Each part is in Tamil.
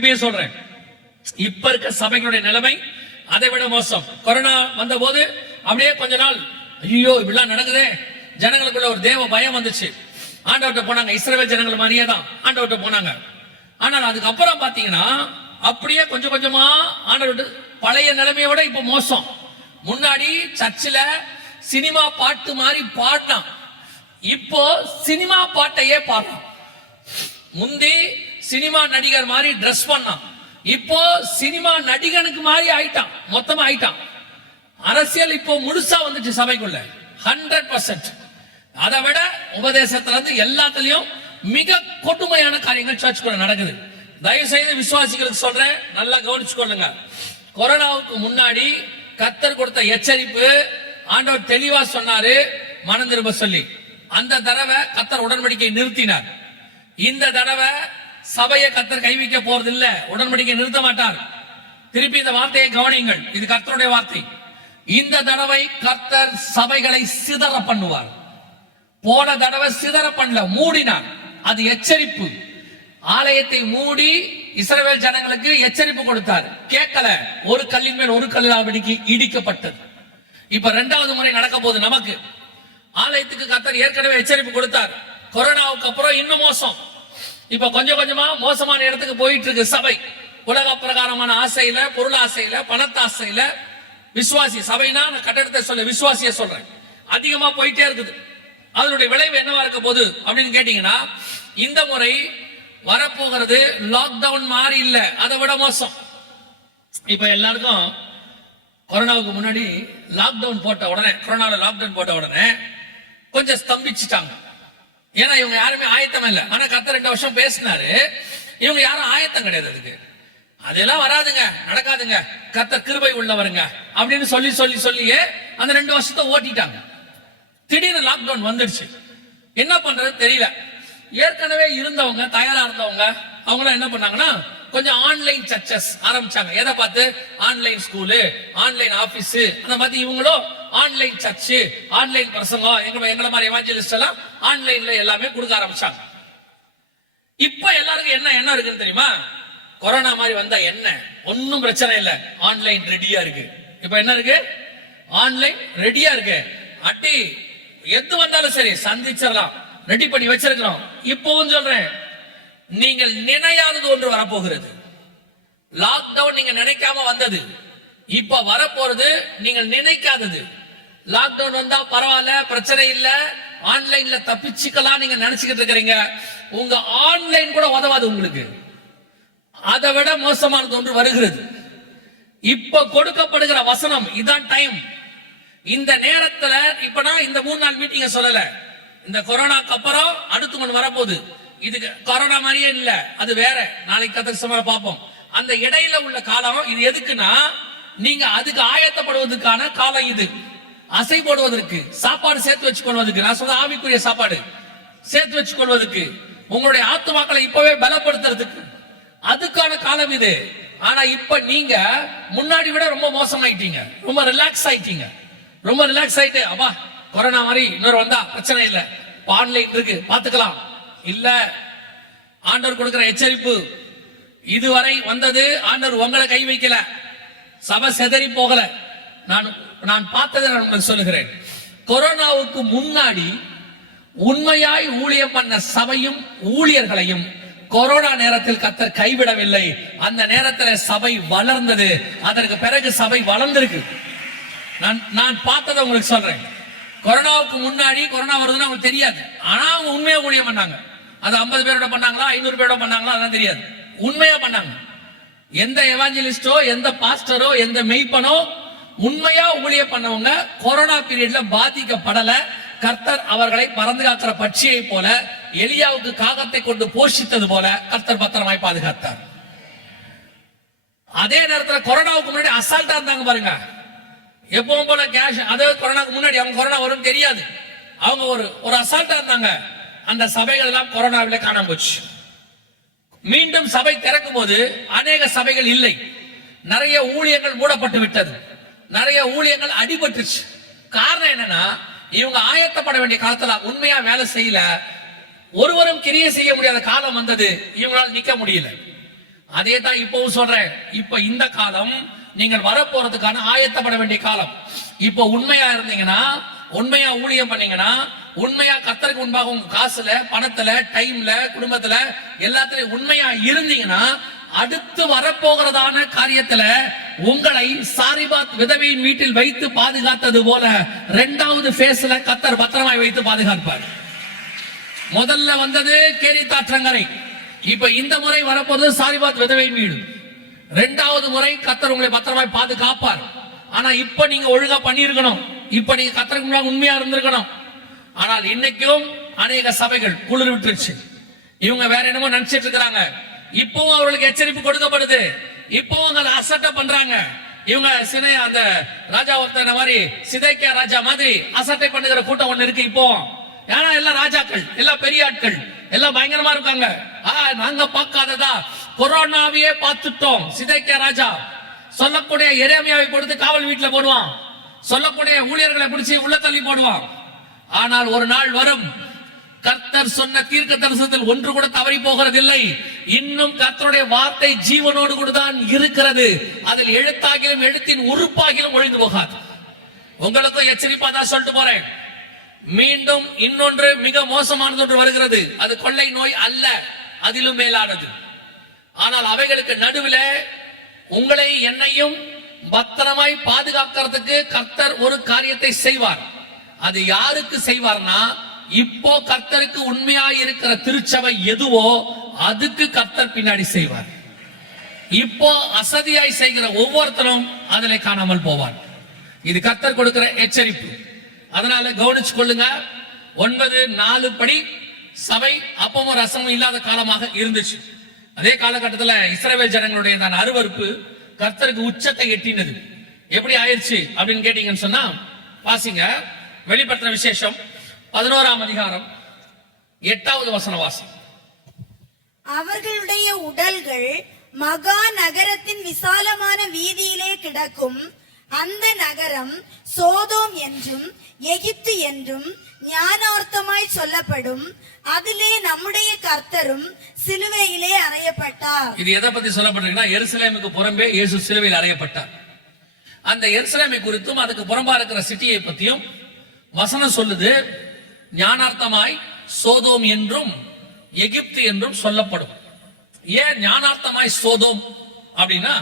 திருப்பியும் சொல்றேன், இப்ப இருக்க சபைகளுடைய நிலைமை அதை விட மோசம். கொரோனா வந்த போது அப்படியே கொஞ்ச நாள் ஐயோ இப்படிலாம் நடக்குதே, ஜனங்களுக்குள்ள ஒரு தேவ பயம் வந்துச்சு. ஆண்டவர்கிட்ட போனாங்க, இஸ்ரவேல் ஜனங்கள் மாதிரியே தான் ஆண்டவர்கிட்ட போனாங்க. ஆனால் அதுக்கப்புறம் பாத்தீங்கன்னா அப்படியே கொஞ்சம் கொஞ்சமா ஆண்டவர்கிட்ட பழைய நிலைமையோட இப்ப மோசம். முன்னாடி சர்ச்சில் சினிமா பாட்டு மாதிரி பாடினான், இப்போ சினிமா பாட்டையே பாடுறான். முந்தி சினிமா நடிகர் மாதிரி ட்ரெஸ் பண்ணான், இப்போ சினிமா நடிகனுக்கு மாதிரி ஆயிட்டான், மொத்தமா ஆயிட்டான். அரசியல் இப்போ முழுசா வந்துச்சு சபைக்குள்ள 100%. அதை விட உபதேசத்துல இருந்து எல்லாத்துலயும் மிக கொடுமையான காரியங்கள் சர்ச்சுக்குள்ள நடக்குது. தயவு செய்து விசுவாசிகளுக்கு சொல்றேன், நல்லா கவனிச்சுக்கொள்ளுங்க. கொரோனாவுக்கு முன்னாடி கர்த்தர் கொடுத்த எச்சரிப்பு, ஆண்டவர் தெளிவா சொன்னாரு மனம் திரும்ப சொல்லி. அந்த தடவை கர்த்தர் உடன்படிக்கை நிறுத்தினார். இந்த தடவை சபையை கர்த்தர் கைவிக்க போறது இல்ல, உடன்படிக்கை நிறுத்த மாட்டார். திருப்பி இந்த வார்த்தையை கவனியுங்கள், இது கர்த்தருடைய வார்த்தை. இந்த தடவை கர்த்தர் சபைகளை சிதற பண்ணுவார். போன தடவை சிதற பண்ணல, மூடினார். அது எச்சரிப்பு. ஆலயத்தை மூடி இஸ்ரவேல் ஜனங்களுக்கு எச்சரிப்பு கொடுத்தார், கேட்கல. ஒரு கல்லின் மேல் ஒரு கல்லாவடிக்கு இடிக்கப்பட்டது. இப்ப இரண்டாவது முறை நடக்க போது நமக்கு. ஆலயத்துக்கு கர்த்தர் ஏற்கனவே எச்சரிப்பு கொடுத்தார். கொரோனாவுக்கு அப்புறம் இன்னும் மோசம். இப்ப கொஞ்சம் கொஞ்சமா மோசமான இடத்துக்கு போயிட்டு இருக்கு சபை. உலக பிரகாரமான ஆசையில, பொருள் ஆசையில, பணத்தாசையில, விசுவாசி சபைனா நான் கட்டடத்தை சொல்ல விசுவாசிய சொல்றேன், அதிகமா போயிட்டே இருக்குது. அதனுடைய விளைவு என்னவா இருக்க போது அப்படின்னு கேட்டீங்கன்னா, இந்த முறை வரப்போகிறது லாக்டவுன் மாதிரி இல்ல, அதை விட மோசம். இப்ப எல்லாருக்கும் கொரோனாவுக்கு முன்னாடி லாக்டவுன் போட்ட உடனே, கொரோனால லாக்டவுன் போட்ட உடனே கொஞ்சம் ஸ்தம்பிச்சுட்டாங்க. ஏன்னா இவங்க யாருமே ஆயத்தம் இல்லை. ஆனா கர்த்தர் 2 வருஷம் பேசினாரு, இவங்க யாரும் ஆயத்தம் கிடையாது அதுக்கு. அதெல்லாம் வராதுங்க, நடக்காதுங்க, கர்த்தர் கிருபை உள்ளவருங்க அப்படின்னு சொல்லி சொல்லி சொல்லியே அந்த 2 வருஷத்தை ஓட்டிட்டாங்க. திடீர்னு லாக்டவுன் வந்துடுச்சு, என்ன பண்றது தெரியல. ஏற்கனவே இருந்தவங்க, தயாரா இருந்தவங்க, அவங்க என்ன பண்ணாங்கன்னா கொஞ்சம் ஆன்லைன் சர்ச்சஸ் ஆரம்பிச்சாங்க. எதை பார்த்து? ஆன்லைன் ஸ்கூலு, ஆன்லைன் ஆபீஸ், அந்த மாதிரி இவங்களும் ஆன்லைன் சர்ச்சு, ஆன்லைன் பிரசங்கம், எங்களை மாதிரி எவாஞ்சலிஸ்ட் எல்லாம் ஆன்லைன்ல எல்லாமே கொடுக்க ஆரம்பிச்சாங்க. இப்ப எல்லாருக்கும் என்ன இருக்குன்னு தெரியுமா? கொரோனா மாதிரி வந்தா என்ன, ஒன்னும் பிரச்சனை இல்ல, ஆன்லைன் ரெடியா இருக்கு. இப்ப என்ன இருக்கு? ஆன்லைன் ரெடியா இருக்கு. அட்டி எது வந்தாலும் சரி சந்திச்சிடலாம், ரெடி பண்ணி வச்சிருக்கிறோம். இப்பவும் சொல்றேன், நீங்கள் நினையாதது ஒன்று வரப்போகிறது. லாக்டவுன் நீங்க நினைக்காம வந்தது, இப்ப வரப்போறது நீங்கள் நினைக்காதது. லாக்டவுன் வந்தா பரவாயில்ல, பிரச்சனை இல்ல, ஆன்லைன்ல தப்பிச்சுக்கலாம் நீங்க நினைச்சுக்கிட்டு இருக்கிறீங்க. உங்க ஆன்லைன் கூட உதவாது உங்களுக்கு. அதை விட மோசமானது ஒன்று வருகிறது. இப்ப கொடுக்கப்படுகிற வசனம் இதான் டைம். இந்த நேரத்துல இப்ப நான் இந்த 3 நாள் மீட்டிங்க சொல்லல, இந்த கொரோனாக்கு அப்புறம் அடுத்து ஒன்று வரப்போகுது. இது கொரோனா மாதிரியே இல்ல, அது வேற. நாளைக்கு கத்திரசமா பார்ப்போம். அந்த இடையில உள்ள காலம் இது எதுக்குன்னா, நீங்க அதுக்கு ஆயத்தப்படுவதற்கான காலம் இது. அசை போடுவதற்கு, சாப்பாடு சேர்த்து வச்சுக்கொள்வதற்கு, நான் சொல்ல ஆவிக்குரிய சாப்பாடு சேர்த்து வச்சுக்கொள்வதற்கு, உங்களுடைய ஆத்துமாக்களை இப்பவே பலப்படுத்துறதுக்கு, அதுக்கான காலம் இது. ஆனா இப்ப நீங்க முன்னாடி விட ரொம்ப மோசமாயிட்டீங்க, ரொம்ப ரிலாக்ஸ் ஆயிட்டீங்க. ரொம்ப ரிலாக்ஸ் ஆயிட்டு அப்பா கொரோனா மாதிரி இன்னொரு வந்தா பிரச்சனை இல்ல, ஆன்லைன் இருக்கு பாத்துக்கலாம். இல்ல, ஆண்டவர் கொடுக்கிற எச்சரிப்பு இதுவரை வந்தது. ஆண்டவர் உங்களை கை வைக்கல, சபை செதறி போகல. நான் பார்த்ததை நான் உங்களுக்கு சொல்லுகிறேன். கொரோனாவுக்கு முன்னாடி உண்மையாய் ஊழியம் பண்ண சபையும் ஊழியர்களையும் கொரோனா நேரத்தில் கர்த்தர் கைவிடவில்லை. அந்த நேரத்தில் சபை வளர்ந்தது. அதற்கு பிறகு சபை வளர்ந்திருக்கு. நான் பார்த்ததை உங்களுக்கு சொல்றேன். கொரோனாவுக்கு முன்னாடி கொரோனா வருதுன்னு அவங்களுக்கு தெரியாது, ஆனா அவங்க உண்மையா ஊழியம் பண்ணாங்க. அது 50 பேரோட பண்ணாங்களா, 500 பேரோட பண்ணாங்களா, அதெல்லாம் தெரியாது. உண்மையா பண்ணாங்க. எந்த எவாஞ்சலிஸ்டோ, எந்த பாஸ்டரோ, எந்த மெய்ப்பனோ உண்மையா ஊழியம் பண்ணவங்க கொரோனா பீரியட்ல பாதிக்கப்படல. கர்த்தர் அவர்களை பறந்து காக்கிற பட்சியை போல, எலியாவுக்கு காகத்தை கொண்டு போஷித்தது போல கர்த்தர் பத்திரமாய் பாதுகாத்தார். அதே நேரத்தில் கொரோனாவுக்கு முன்னாடி அசால்ட்டா இருந்தாங்க பாருங்க. எப்பவும் போல கேஷ், அதாவது கொரோனாக்கு முன்னாடி அவங்க கொரோனா வரும் தெரியாது, அவங்க ஒரு அசால்ட்டா இருந்தாங்க. அந்த சபைகள் எல்லாம் கொரோனாவில காணாம போச்சு. மீண்டும் சபை திறக்கும் போது அநேக சபைகள் இல்லை. நிறைய ஊழியங்கள் மூடப்பட்டு விட்டது, நிறைய ஊழியங்கள் அடிபட்டுச்சு. காரணம் என்னன்னா, இவங்க ஆயத்தப்பட வேண்டிய காலத்துல உண்மையா வேலை செய்யல. ஒருவரும் கிரியை செய்ய முடியாத காலம் வந்தது, இவங்களால நிக்க முடியல. அதே தான் இப்பவும் சொல்றேன். இப்ப இந்த காலம் நீங்கள் வரப்போறதுக்கான ஆயத்தப்பட வேண்டிய காலம். இப்ப உண்மையா இருந்தீங்கன்னா, உண்மையா ஊழியம் பண்ணீங்கன்னா, உண்மையா கர்த்தருக்கு முன்பாக உங்க காசுல, பணத்துல, டைம்ல, குடும்பத்துல எல்லாத்துலயும் உண்மையா இருந்தீங்கன்னா, அடுத்து வரப்போகிறதான காரியத்துல உங்களை சாரிபாத் விதவையின் வீட்டில் வைத்து பாதுகாத்தது போல இரண்டாவது பேஸ்ல கர்த்தர் பத்திரமாய் வைத்து பாதுகாப்பார். முதல்ல வந்தது கேரித்தாற்றங்கரை, இப்ப இந்த முறை வரப்போறது சாரிபாத் விதவையின் வீடு. இரண்டாவது முறை கர்த்தர் உங்களை பத்திரமாய் பாதுகாப்பார். ஆனா இப்ப நீங்க ஒழுங்கா பண்ணிருக்கணும், இப்ப நீங்க கர்த்தருக்கு உண்மையா இருந்திருக்கணும். ஆனால் இன்னைக்கும் அநேக சபைகள் குளிர் விட்டுருச்சு. இவங்க வேற என்னமோ நினைச்சிட்டு இருக்கிறாங்க. இப்பவும் அவர்களுக்கு எச்சரிப்பு கொடுக்கப்படுது. இப்பவும் அசட்டை பண்றாங்க. இவங்க அந்த ராஜா ஒருத்தன மாதிரி சிதைக்கியா ராஜா மாதிரி அசட்டை பண்ணுகிற கூட்டம் ஒண்ணு இருக்கு. இப்போ ஏன்னா எல்லாம் ராஜாக்கள், எல்லாம் பெரிய ஆட்கள், எல்லாம் பயங்கரமா இருக்காங்க. நாங்க பார்க்காததா கொரோனாவையே பார்த்துட்டோம். சிதைக்கியா ராஜா சொல்லக்கூடிய எரேமியாவை கொடுத்து காவல் வீட்டுல போடுவான், சொல்லக்கூடிய ஊழியர்களை பிடிச்சி உள்ள தள்ளி போடுவான். ஆனால் ஒரு நாள் வரும், கர்த்தர் சொன்ன தீர்க்க தரிசனத்தில் ஒன்று கூட தவறி போகிறதில்லை. இன்னும் கர்த்தருடைய வார்த்தை ஜீவனோடு கூட தான் இருக்கிறது. அதில் எழுத்தாகிலும் எழுத்தின் உறுப்பாகிலும் ஒழிந்து போகாது. உங்களுக்கும் எச்சரிப்பா தான் சொல்லிட்டு போறேன். மீண்டும் இன்னொன்று மிக மோசமானது ஒன்று வருகிறது. அது கொள்ளை நோய் அல்ல, அதிலும் மேலானது. ஆனால் அவைகளுக்கு நடுவில் உங்களை என்னையும் பத்திரமாய் பாதுகாக்கிறதுக்கு கர்த்தர் ஒரு காரியத்தை செய்வார். அது யாருக்கு செய்வார்னா, இப்போ கர்த்தருக்கு உண்மையாய் இருக்கிற திருச்சபை எதுவோ அதுக்கு கர்த்தர் பின்னாடி செய்வார். இப்போ அசதியாய் செய்கிற ஒவ்வொருத்தரும் அதில் காணாமல் போவார். இது கர்த்தர் கொடுக்கிற எச்சரிப்பு. அதனால கவனிச்சு கொள்ளுங்க. 9:4 படி சபை அப்பமும் ரசமும் இல்லாத காலமாக இருந்துச்சு. அதே காலகட்டத்தில் இஸ்ரவேல் ஜனங்களுடைய அருவருப்பு கர்த்தருக்கு உச்சத்தை எட்டினது. எப்படி ஆயிடுச்சு அப்படின்னு கேட்டீங்கன்னு சொன்னா, வாசிங்க வெளிப்படுத்தின விசேஷம் 11ஆம் அதிகாரம் 8வது வசனம் வாசி. அவர்களுடைய உடல்கள் மகா நகரத்தின் விசாலமான வீதியிலே கிடக்கும். அந்த நகரம் சோதோம் என்றும் எகிப்து என்றும் ஞானார்த்தமாய் சொல்லப்படும். அதிலே நம்முடைய கர்த்தரும் சிலுவையிலே அறையப்பட்டார். இது எதை பத்தி சொல்லப்பட்டிருக்குன்னா, எருசலேமுக்கு புறம்பே இயேசு சிலுவையில் அறையப்பட்டார். அந்த எருசலேமை குறித்தும் அதுக்கு புறம்பா இருக்கிற சிட்டியை பத்தியும் வசனம் சொல்லுது. ஞானார்த்தமாய் சோதோம் என்றும் எகிப்து என்றும் சொல்லப்படும். ஏன் ஞானார்த்தமாய் சோதோம் அப்படின்னா,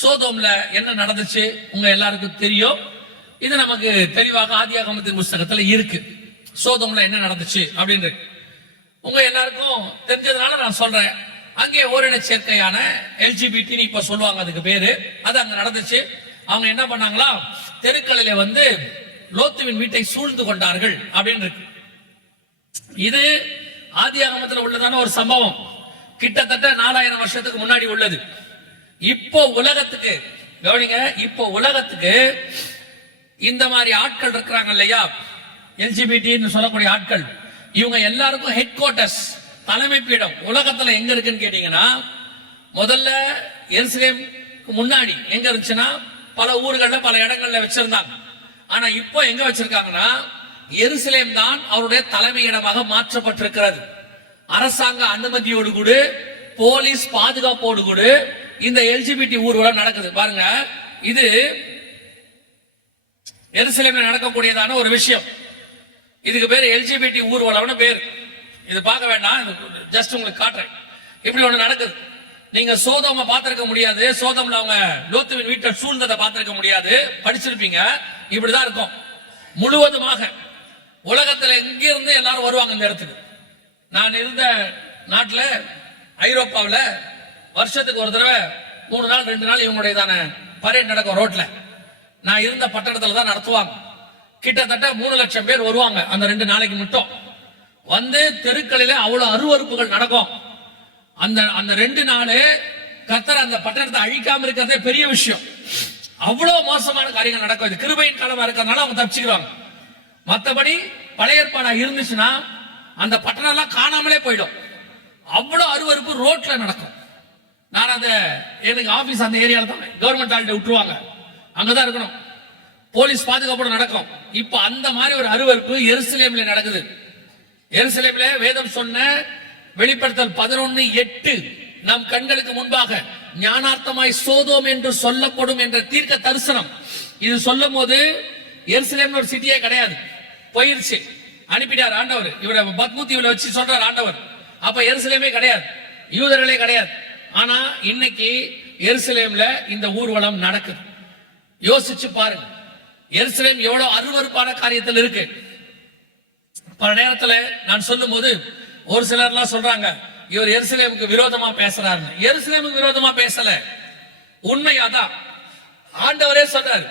சோதோம்ல என்ன நடந்துச்சு உங்க எல்லாருக்கும் தெரியும். இது நமக்கு தெளிவாக ஆதியாகமத்தின் புஸ்தகத்துல இருக்கு. சோதோம்ல என்ன நடந்துச்சு அப்படின்னு உங்க எல்லாருக்கும் தெரிஞ்சதுனால நான் சொல்றேன். அங்கே ஓரின சேர்க்கையான LGBT இப்ப சொல்லுவாங்க, அதுக்கு பேரு. அது அங்க நடந்துச்சு. அவங்க என்ன பண்ணாங்களா, தெருக்களிலே வந்து லோத்துவின் வீட்டை சூழ்ந்து கொண்டார்கள் அப்படின்னு இருக்கு. இது ஆதியாகமத்தில் உள்ளதான ஒரு சம்பவம். கிட்டத்தட்ட 4000 வருஷத்துக்கு முன்னாடி உள்ளது. இப்போ உலகத்துக்கு கவனிங்க, இப்போ உலகத்துக்கு இந்த மாதிரி ஆட்கள் இருக்கிறாங்க இல்லையா, LGBT சொல்லக்கூடிய ஆட்கள், இவங்க எல்லாருக்கும் ஹெட் குவார்டர்ஸ், தலைமை பீடம் உலகத்துல எங்க இருக்குன்னு கேட்டீங்கன்னா, முதல்ல எருசலேம் முன்னாடி எங்க இருந்துச்சுன்னா பல ஊர்கள்ல பல இடங்கள்ல வச்சிருந்தாங்க. ஆனா இப்போ எங்க வச்சிருக்காங்கன்னா, எருசலேம் தான் அவருடைய தலைமையிடமாக மாற்றப்பட்டிருக்கிறது. அரசாங்க அனுமதியோடு கூட, போலீஸ் பாதுகாப்போடு கூட இந்த LGBT ஊர்வலம் நடக்குது. பாருங்க, இது எருசலேமில் நடக்கக்கூடியதான ஒரு விஷயம். இதுக்கு பேர் LGBT ஊர்வலம்னு பேர். இது பார்க்க வேண்டாம், ஜஸ்ட் உங்களுக்கு காட்டுறேன். இப்படி ஒண்ணு நடக்குது. நீங்க சோதோம பார்த்திருக்க முடியாது, சோதோம்ல அவங்க லோத்துவின் வீட்டை சூழ்ந்ததை பார்த்திருக்க முடியாது, படிச்சிருப்பீங்க. இப்படிதான் இருக்கும் முழுவதுமாக. உலகத்துல எங்க இருந்து எல்லாரும் வருவாங்க இந்த இடத்துக்கு. நான் இருந்த நாட்டுல ஐரோப்பாவில் வருஷத்துக்கு ஒரு தடவை 3 நாள் 2 நாள் இவங்களுடையதான பரேட் நடக்கும் ரோட்ல. நான் இருந்த பட்டணத்துல தான் நடத்துவாங்க. கிட்டத்தட்ட 3 லட்சம் பேர் வருவாங்க அந்த 2 நாளைக்கு மட்டும். வந்து தெருக்களில அவ்வளவு அருவருப்புகள் நடக்கும். அந்த 2 நாள் கர்த்தர் அந்த பட்டணத்தை அழிக்காம இருக்கிறதே பெரிய விஷயம். அவ்வளவு மோசமான காரியங்கள் நடக்கும். இது கிருபையின் காலமா இருக்கிறதுனால அவங்க தப்பிச்சுக்கிறாங்க. மற்றபடி பழைய ஏற்பாடா இருந்துச்சுன்னா அந்த பட்டணம் எல்லாம் காணாமலே போயிடும். அவ்வளவு அருவருப்பு ரோட்ல நடக்கும். நான் எனக்கு ஆபீஸ் அந்த ஏரியால தான், கவர்மெண்ட் ஆள்கிட்ட விட்டுருவாங்க, அங்கதான் இருக்கணும். போலீஸ் பாதுகாப்போட நடக்கும். இப்ப அந்த மாதிரி ஒரு அருவருப்பு எருசலேம்ல நடக்குது. எருசலேம்ல வேதம் சொன்ன வெளிப்படுத்தல் 11:8 நம் கண்களுக்கு முன்பாக ஞானார்த்தமாய் சோதோம் என்று சொல்லப்படும் என்ற தீர்க்க தரிசனம். இது சொல்லும் போது எருசலேம் ஒரு சிட்டியே கிடையாது, போயிருச்சு, அனுப்பிட்டார் ஆண்டவர். இவரை பத்மூத்தியில வச்சு சொல்றார் ஆண்டவர். அப்ப எருசலேமே கிடையாது, யூதர்களே கிடையாது. ஆனா இன்னைக்கு எருசலேம்ல இந்த ஊர்வலம் நடக்குது. யோசிச்சு பாருங்க, எருசலேம் எவ்வளவு அருவருப்பான காரியத்தில் இருக்கு. பல நேரத்துல நான் சொல்லும் போது ஒரு சிலர் எல்லாம் சொல்றாங்க, இவர் எருசலேமுக்கு விரோதமா பேசுறாரு. எருசலேமுக்கு விரோதமா பேசல, உண்மை அதான். ஆண்டவரே சொல்றாரு,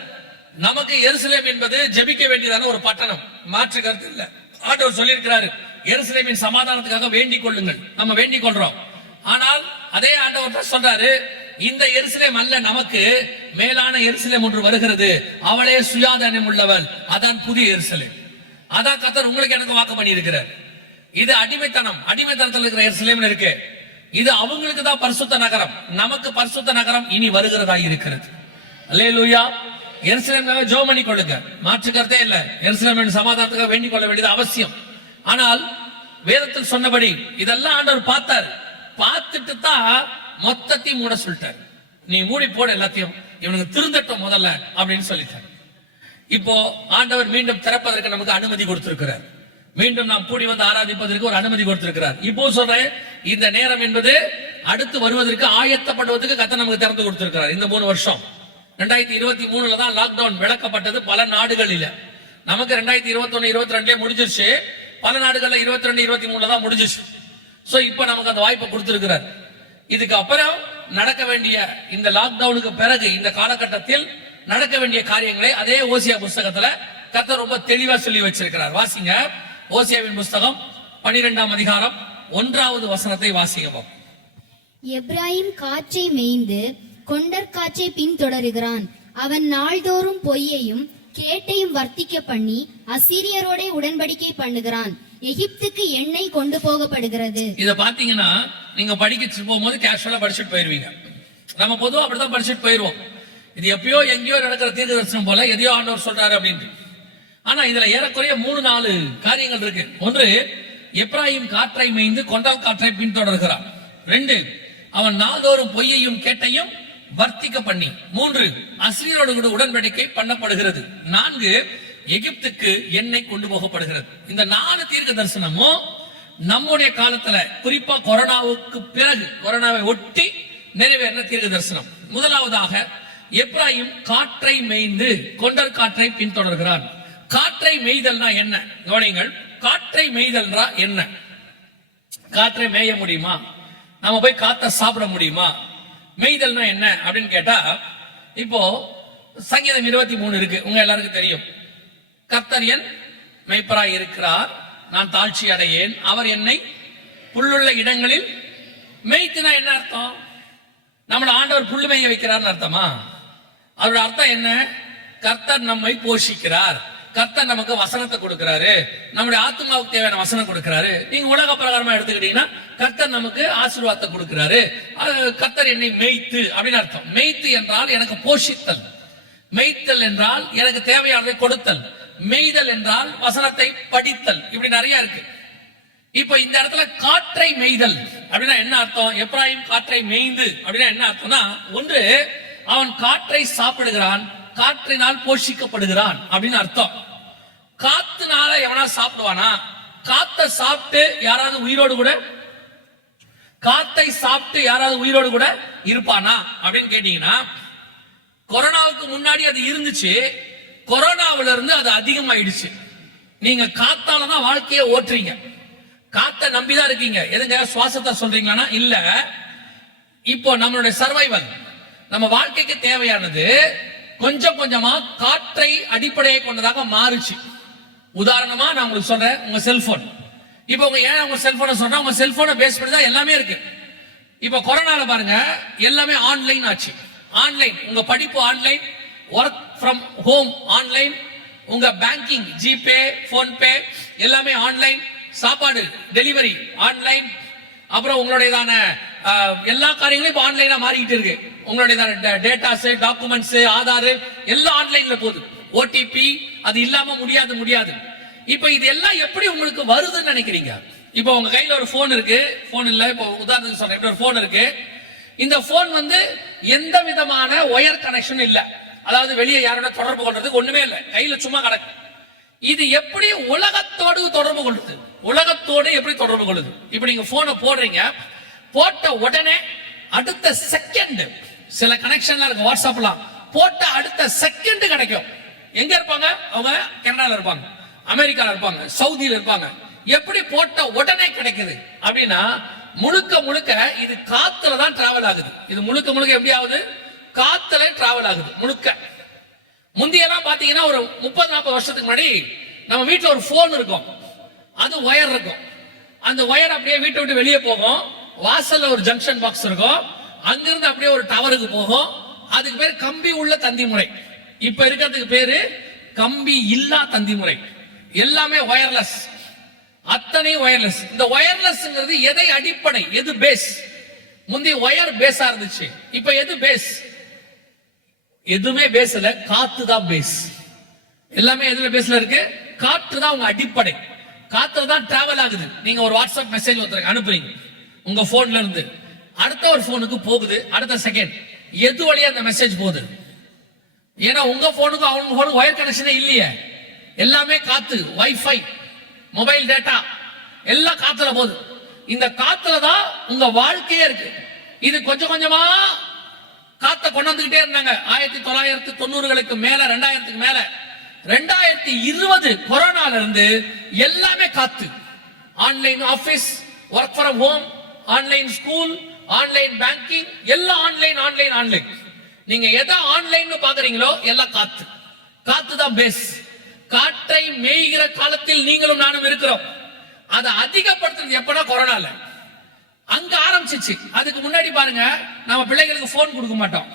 நமக்கு எருசலேம் என்பது ஜெபிக்க வேண்டியதான ஒரு பட்டணம், மாற்று கருத்து இல்ல. ஆண்டவர் சொல்லி இருக்கிறாரு, எருசலேமின் சமாதானத்துக்காக வேண்டிக் கொள்ளுங்கள். நம்ம வேண்டிக் கொள்றோம். ஆனால் அதே ஆண்டவர் சொல்றாரு, இந்த எருசலேம் அல்ல, நமக்கு மேலான எருசலேம் ஒன்று வருகிறது, அவளே சுயாதீனம் உள்ளவள், அதான் புதிய எருசலேம். அதான் கர்த்தர் உங்களுக்கு எனக்கு வாக்கு பண்ணி இருக்கிறார். இது அடிமைத்தனத்தில் இருக்கிற எருசலேம் இருக்கு. இது அவங்களுக்கு தான் பரிசுத்த நகரம், நமக்கு பரிசுத்த நகரம் இனி வருகிறதா இருக்கிறது. அல்லேலூயா. எருசலேமுக்காக ஜெபம் பண்ணி கொள்ளுங்க, மாற்று கருத்தே இல்ல. எருசலேமின் சமாதானத்துக்காக வேண்டிக் கொள்ள வேண்டியது அவசியம். ஆனால் வேதத்தில் சொன்னபடி இதெல்லாம் ஆண்டவர் பார்த்தார். பார்த்துட்டு தான் மொத்தத்தையும் மூட சொல்லிட்டார். நீ மூடி போட எல்லாத்தையும், இவனுக்கு திருந்தட்டும் முதல்ல அப்படின்னு சொல்லிட்டார். இப்போ ஆண்டவர் மீண்டும் திறப்பதற்கு நமக்கு அனுமதி கொடுத்திருக்கிறார். மீண்டும் நாம் கூடி வந்து ஆராதிப்பதற்கு ஒரு அனுமதி கொடுத்திருக்கிறார். இப்போ சொல்றேன், இந்த நேரம் என்பது அடுத்து வருவதற்கு ஆயத்தப்படுவதற்கு கர்த்தர் நமக்கு திறந்து கொடுத்திருக்கிறார். இந்த 3 வருஷம் 2023 தான் லாக்டவுன் விளக்கப்பட்டது பல நாடுகளில. நமக்கு 2021 22 முடிஞ்சிருச்சு, பல நாடுகள்ல 22 23 தான் முடிஞ்சிருச்சு. சோ இப்ப நமக்கு அந்த வாய்ப்பை கொடுத்திருக்கிறார். இதுக்கு அப்புறம் நடக்க வேண்டிய இந்த லாக்டவுனுக்கு பிறகு இந்த காலகட்டத்தில் நடக்க வேண்டிய காரியங்களை அதே ஓசியா புஸ்தகத்துல கர்த்தர் ரொம்ப தெளிவா சொல்லி வச்சிருக்கிறார். வாசிங்க, ஓசியாவின் புஸ்தகம் 12ஆம் அதிகாரம் 1வது வசனத்தை வாசிக்கவும். எப்ராயிம் காற்றை மேய்ந்து கொண்டற்காற்றை பின்தொடருகிறான். அவன் நாள்தோறும் பொய்யையும் கேட்டையும் வர்த்திக்க பண்ணி அசீரியரோட உடன்படிக்கை பண்ணுகிறான். எகிப்துக்கு எண்ணெய் கொண்டு போகப்படுகிறது. இத பாத்தீங்கன்னா நீங்க படிக்க போகும்போது கேஷுவலா படிச்சுட்டு போயிருவீங்க. நம்ம பொதுவா அப்படிதான் படிச்சுட்டு போயிருவோம். இது எப்பயோ எங்கேயோ நடக்கிற தீர்க்க தரிசனம் போல எதையோ ஆண்டவர் சொல்றாரு அப்படின்ட்டு. ஆனா இதுல ஏறக்குறைய 3-4 காரியங்கள் இருக்கு. ஒன்று, எப்ராயிம் காற்றை மேய்ந்து கொண்டால் காற்றை பின்தொடர்கிறான். 2, அவன் நாள்தோறும் பொய்யையும் கேட்டையும் வர்த்திக்க பண்ணி. 3, அசீரியரோடு கூட உடன்படிக்கை பண்ணப்படுகிறது. 4, எகிப்துக்கு எண்ணெய் கொண்டு போகப்படுகிறது. இந்த 4 தீர்க்க தரிசனமும் நம்முடைய காலத்துல, குறிப்பா கொரோனாவுக்கு பிறகு, கொரோனாவை ஒட்டி நிறைவேறின தீர்க்க தரிசனம். முதலாவதாக, எப்ராயிம் காற்றை மேய்ந்து கொண்டற் காற்றை பின்தொடர்கிறான். காற்றை மேய்தல்னா என்ன? கவனிங்கள், காற்றை மேய்தல்னா என்ன? காற்றை மேய முடியுமா? நம்ம போய் காத்த சாப்பிட முடியுமா? மேய்தல்னா என்ன அப்படின்னு கேட்டா, இப்போ சங்கீதம் 23 இருக்கு, உங்க எல்லாருக்கும் தெரியும். கர்த்தர் என் மேய்ப்பராய் இருக்கிறார், நான் தாழ்ச்சி அடையேன், அவர் என்னை புல்லுள்ள இடங்களில் மேய்த்துனா என்ன அர்த்தம்? நம்மள ஆண்டவர் புல்லு மேய வைக்கிறார்னு அர்த்தமா? அதோட அர்த்தம் என்ன? கர்த்தர் நம்மை போஷிக்கிறார், கர்த்தர் நமக்கு வசனத்தை கொடுக்கிறாரு, நம்முடைய ஆத்மாவுக்கு தேவையான வசனம் கொடுக்கிறாரு. நீங்க உலக பிரகாரமா எடுத்துக்கிட்டீங்கன்னா கர்த்தர் நமக்கு ஆசீர்வாதத்தை கொடுக்கிறாரு. கர்த்தர் என்னை மேய்த்து அப்படின்னு அர்த்தம். மேய்த்து என்றால் எனக்கு போஷித்தல், மேய்த்தல் என்றால் எனக்கு தேவையானதை கொடுத்தல், மேய்தல் என்றால் வசனத்தை படித்தல், இப்படி நிறைய இருக்கு. இப்ப இந்த இடத்துல காற்றை மேய்தல் அப்படின்னா என்ன அர்த்தம்? எப்ராயிம் காற்றை மேய்ந்து அப்படின்னா என்ன அர்த்தம்னா, ஒன்று, அவன் காற்றை சாப்பிடுகிறான், காற்றினால் போஷிக்கப்படுகிறான் அப்படின்னு அர்த்தம். காத்துனால எவனா சாப்பிடுவானா? காத்தை சாப்பிட்டு யாராவது உயிரோடு கூட, காத்தை சாப்பிட்டு யாராவது உயிரோடு கூட இருப்பானா அப்படின்னு கேட்டீங்கன்னா, கொரோனாவுக்கு முன்னாடி அது இருந்துச்சு, கொரோனாவில இருந்து அது அதிகமாயிடுச்சு. நீங்க காத்தாலதான் வாழ்க்கையை ஓட்டுறீங்க, காத்த நம்பிதான் இருக்கீங்க. எதுங்க சுவாசத்தை சொல்றீங்களா? இல்ல. இப்போ நம்மளுடைய சர்வைவல், நம்ம வாழ்க்கைக்கு தேவையானது கொஞ்சம் கொஞ்சமா காற்றை அடிப்படையை கொண்டதாக மாறுச்சு. உதாரணமா நான் உங்களுக்கு சொல்றேன், உங்க செல்போன். இப்போ உங்க ஏன் உங்க செல்போனை சொல்றேன், உங்க செல்போனை பேஸ் பண்ணி தான் எல்லாமே இருக்கு. இப்போ கொரோனால பாருங்க, எல்லாமே ஆன்லைன் ஆச்சு. ஆன்லைன், உங்க படிப்பு online, work from home online, உங்க பேங்கிங், ஜிபே, போன்பே எல்லாமே ஆன்லைன், சாப்பாடு டெலிவரி ஆன்லைன், அப்புறம் உங்களுடையதான எல்லா காரியங்களும் இப்ப ஆன்லைனா மாறிக்கிட்டு இருக்கு. உங்களுடைய டேட்டாஸ், டாக்குமெண்ட்ஸ், ஆதார் எல்லாம் ஆன்லைன்ல போகுது. ஓடிபி அது இல்லாம முடியாது. இப்ப இது எல்லாம் எப்படி உங்களுக்கு வருதுன்னு நினைக்கிறீங்க? இப்போ உங்க கையில ஒரு போன் இருக்கு, போன் இல்ல, இப்போ உதாரணத்துக்கு சொல்றேன், இப்படி ஒரு போன் இருக்கு. இந்த போன் வந்து எந்த விதமான ஒயர் கனெக்ஷன் இல்ல, அதாவது வெளியே யாரோட தொடர்பு கொள்றதுக்கு ஒண்ணுமே இல்ல, கையில சும்மா கிடக்கு. இது எப்படி உலகத்தோடு தொடர்பு கொள்ளுது? உலகத்தோடு எப்படி தொடர்பு கொள்ளுது? இப்ப நீங்க போனை போடுறீங்க, போட்ட உடனே அடுத்த செகண்ட் சில கனெக்ஷன்லாம் இருக்கு, வாட்ஸ்அப்லாம் போட்ட அடுத்த செகண்ட் கிடைக்கும். எங்க இருப்பாங்க அவங்க? கனடால இருப்பாங்க, அமெரிக்கால இருப்பாங்க, சவுதியில இருப்பாங்க. எப்படி போட்ட உடனே கிடைக்குது அப்படின்னா முழுக்க முழுக்க இது காத்துல தான் டிராவல் ஆகுது. இது முழுக்க முழுக்க எப்படி ஆகுது? காத்துல டிராவல் ஆகுது முழுக்க. முந்தியெல்லாம் பாத்தீங்கன்னா ஒரு 30-40 வருஷத்துக்கு முன்னாடி நம்ம வீட்டுல ஒரு போன் இருக்கும், அது ஒயர் இருக்கும். அந்த ஒயர் அப்படியே வீட்டை விட்டு வெளியே போகும், வாசல்ல ஒரு ஜங்ஷன் பாக்ஸ் இருக்கும், அங்கிருந்து அப்படியே ஒரு டவருக்கு போகும். அதுக்கு பேர் கம்பி உள்ள தந்தி முறை. இப்ப இருக்கிறதுக்கு பேரு கம்பி இல்லா தந்தி முறை. எல்லாமே ஒயர்லெஸ், அத்தனை ஒயர்லெஸ். இந்த ஒயர்லெஸ்ங்கிறது எதை அடிப்படை, எது பேஸ்? முந்தைய ஒயர் பேஸா இருந்துச்சு, இப்ப எது பேஸ்? எதுவுமே பேஸ் இல்ல, காத்து தான் பேஸ். எல்லாமே எதுல பேஸ்ல இருக்கு? காற்று தான் உங்க அடிப்படை. காத்துல தான் டிராவல் ஆகுது. நீங்க ஒரு வாட்ஸ்அப் மெசேஜ் ஒருத்தருக்கு அனுப்புறீங்க, உங்க போன்ல இருந்து அடுத்த ஒரு போனுக்கு போகுது, அடுத்த செகண்ட் எது வழியா அந்த மெசேஜ் போகுது? ஏன்னா உங்க போனுக்கு அவங்க போனுக்கு ஒயர் கனெக்ஷனே இல்லையே, எல்லாமே காத்து, வைஃபை, மொபைல் டேட்டா எல்லாம் காத்துல போகுது. இந்த காத்துல தான் உங்க வாழ்க்கையே இருக்கு. இது கொஞ்சம் கொஞ்சமா காத்த கொண்டு வந்துகிட்டே இருந்தாங்க. 1990களுக்கு மேல, 2000க்கு மேல, 2020 கொரோனால இருந்து எல்லாமே காத்து. Online office, work from home, online school, online banking, எல்லாம் ஆன்லைன் ஆன்லைன் ஆன்லைன். நீங்க எதை ஆன்லைன் பாக்குறீங்களோ எல்லாம் காத்து. காத்து தான் பேஸ். காற்றை மேய்கிற காலத்தில் நீங்களும் நானும் இருக்கிறோம். அதை அதிகப்படுத்துறது எப்படா? கொரோனால அங்க ஆரம்பிச்சிச்சு. அதுக்கு முன்னாடி பாருங்க, நம்ம பிள்ளைகளுக்கு போன் கொடுக்க மாட்டோம்,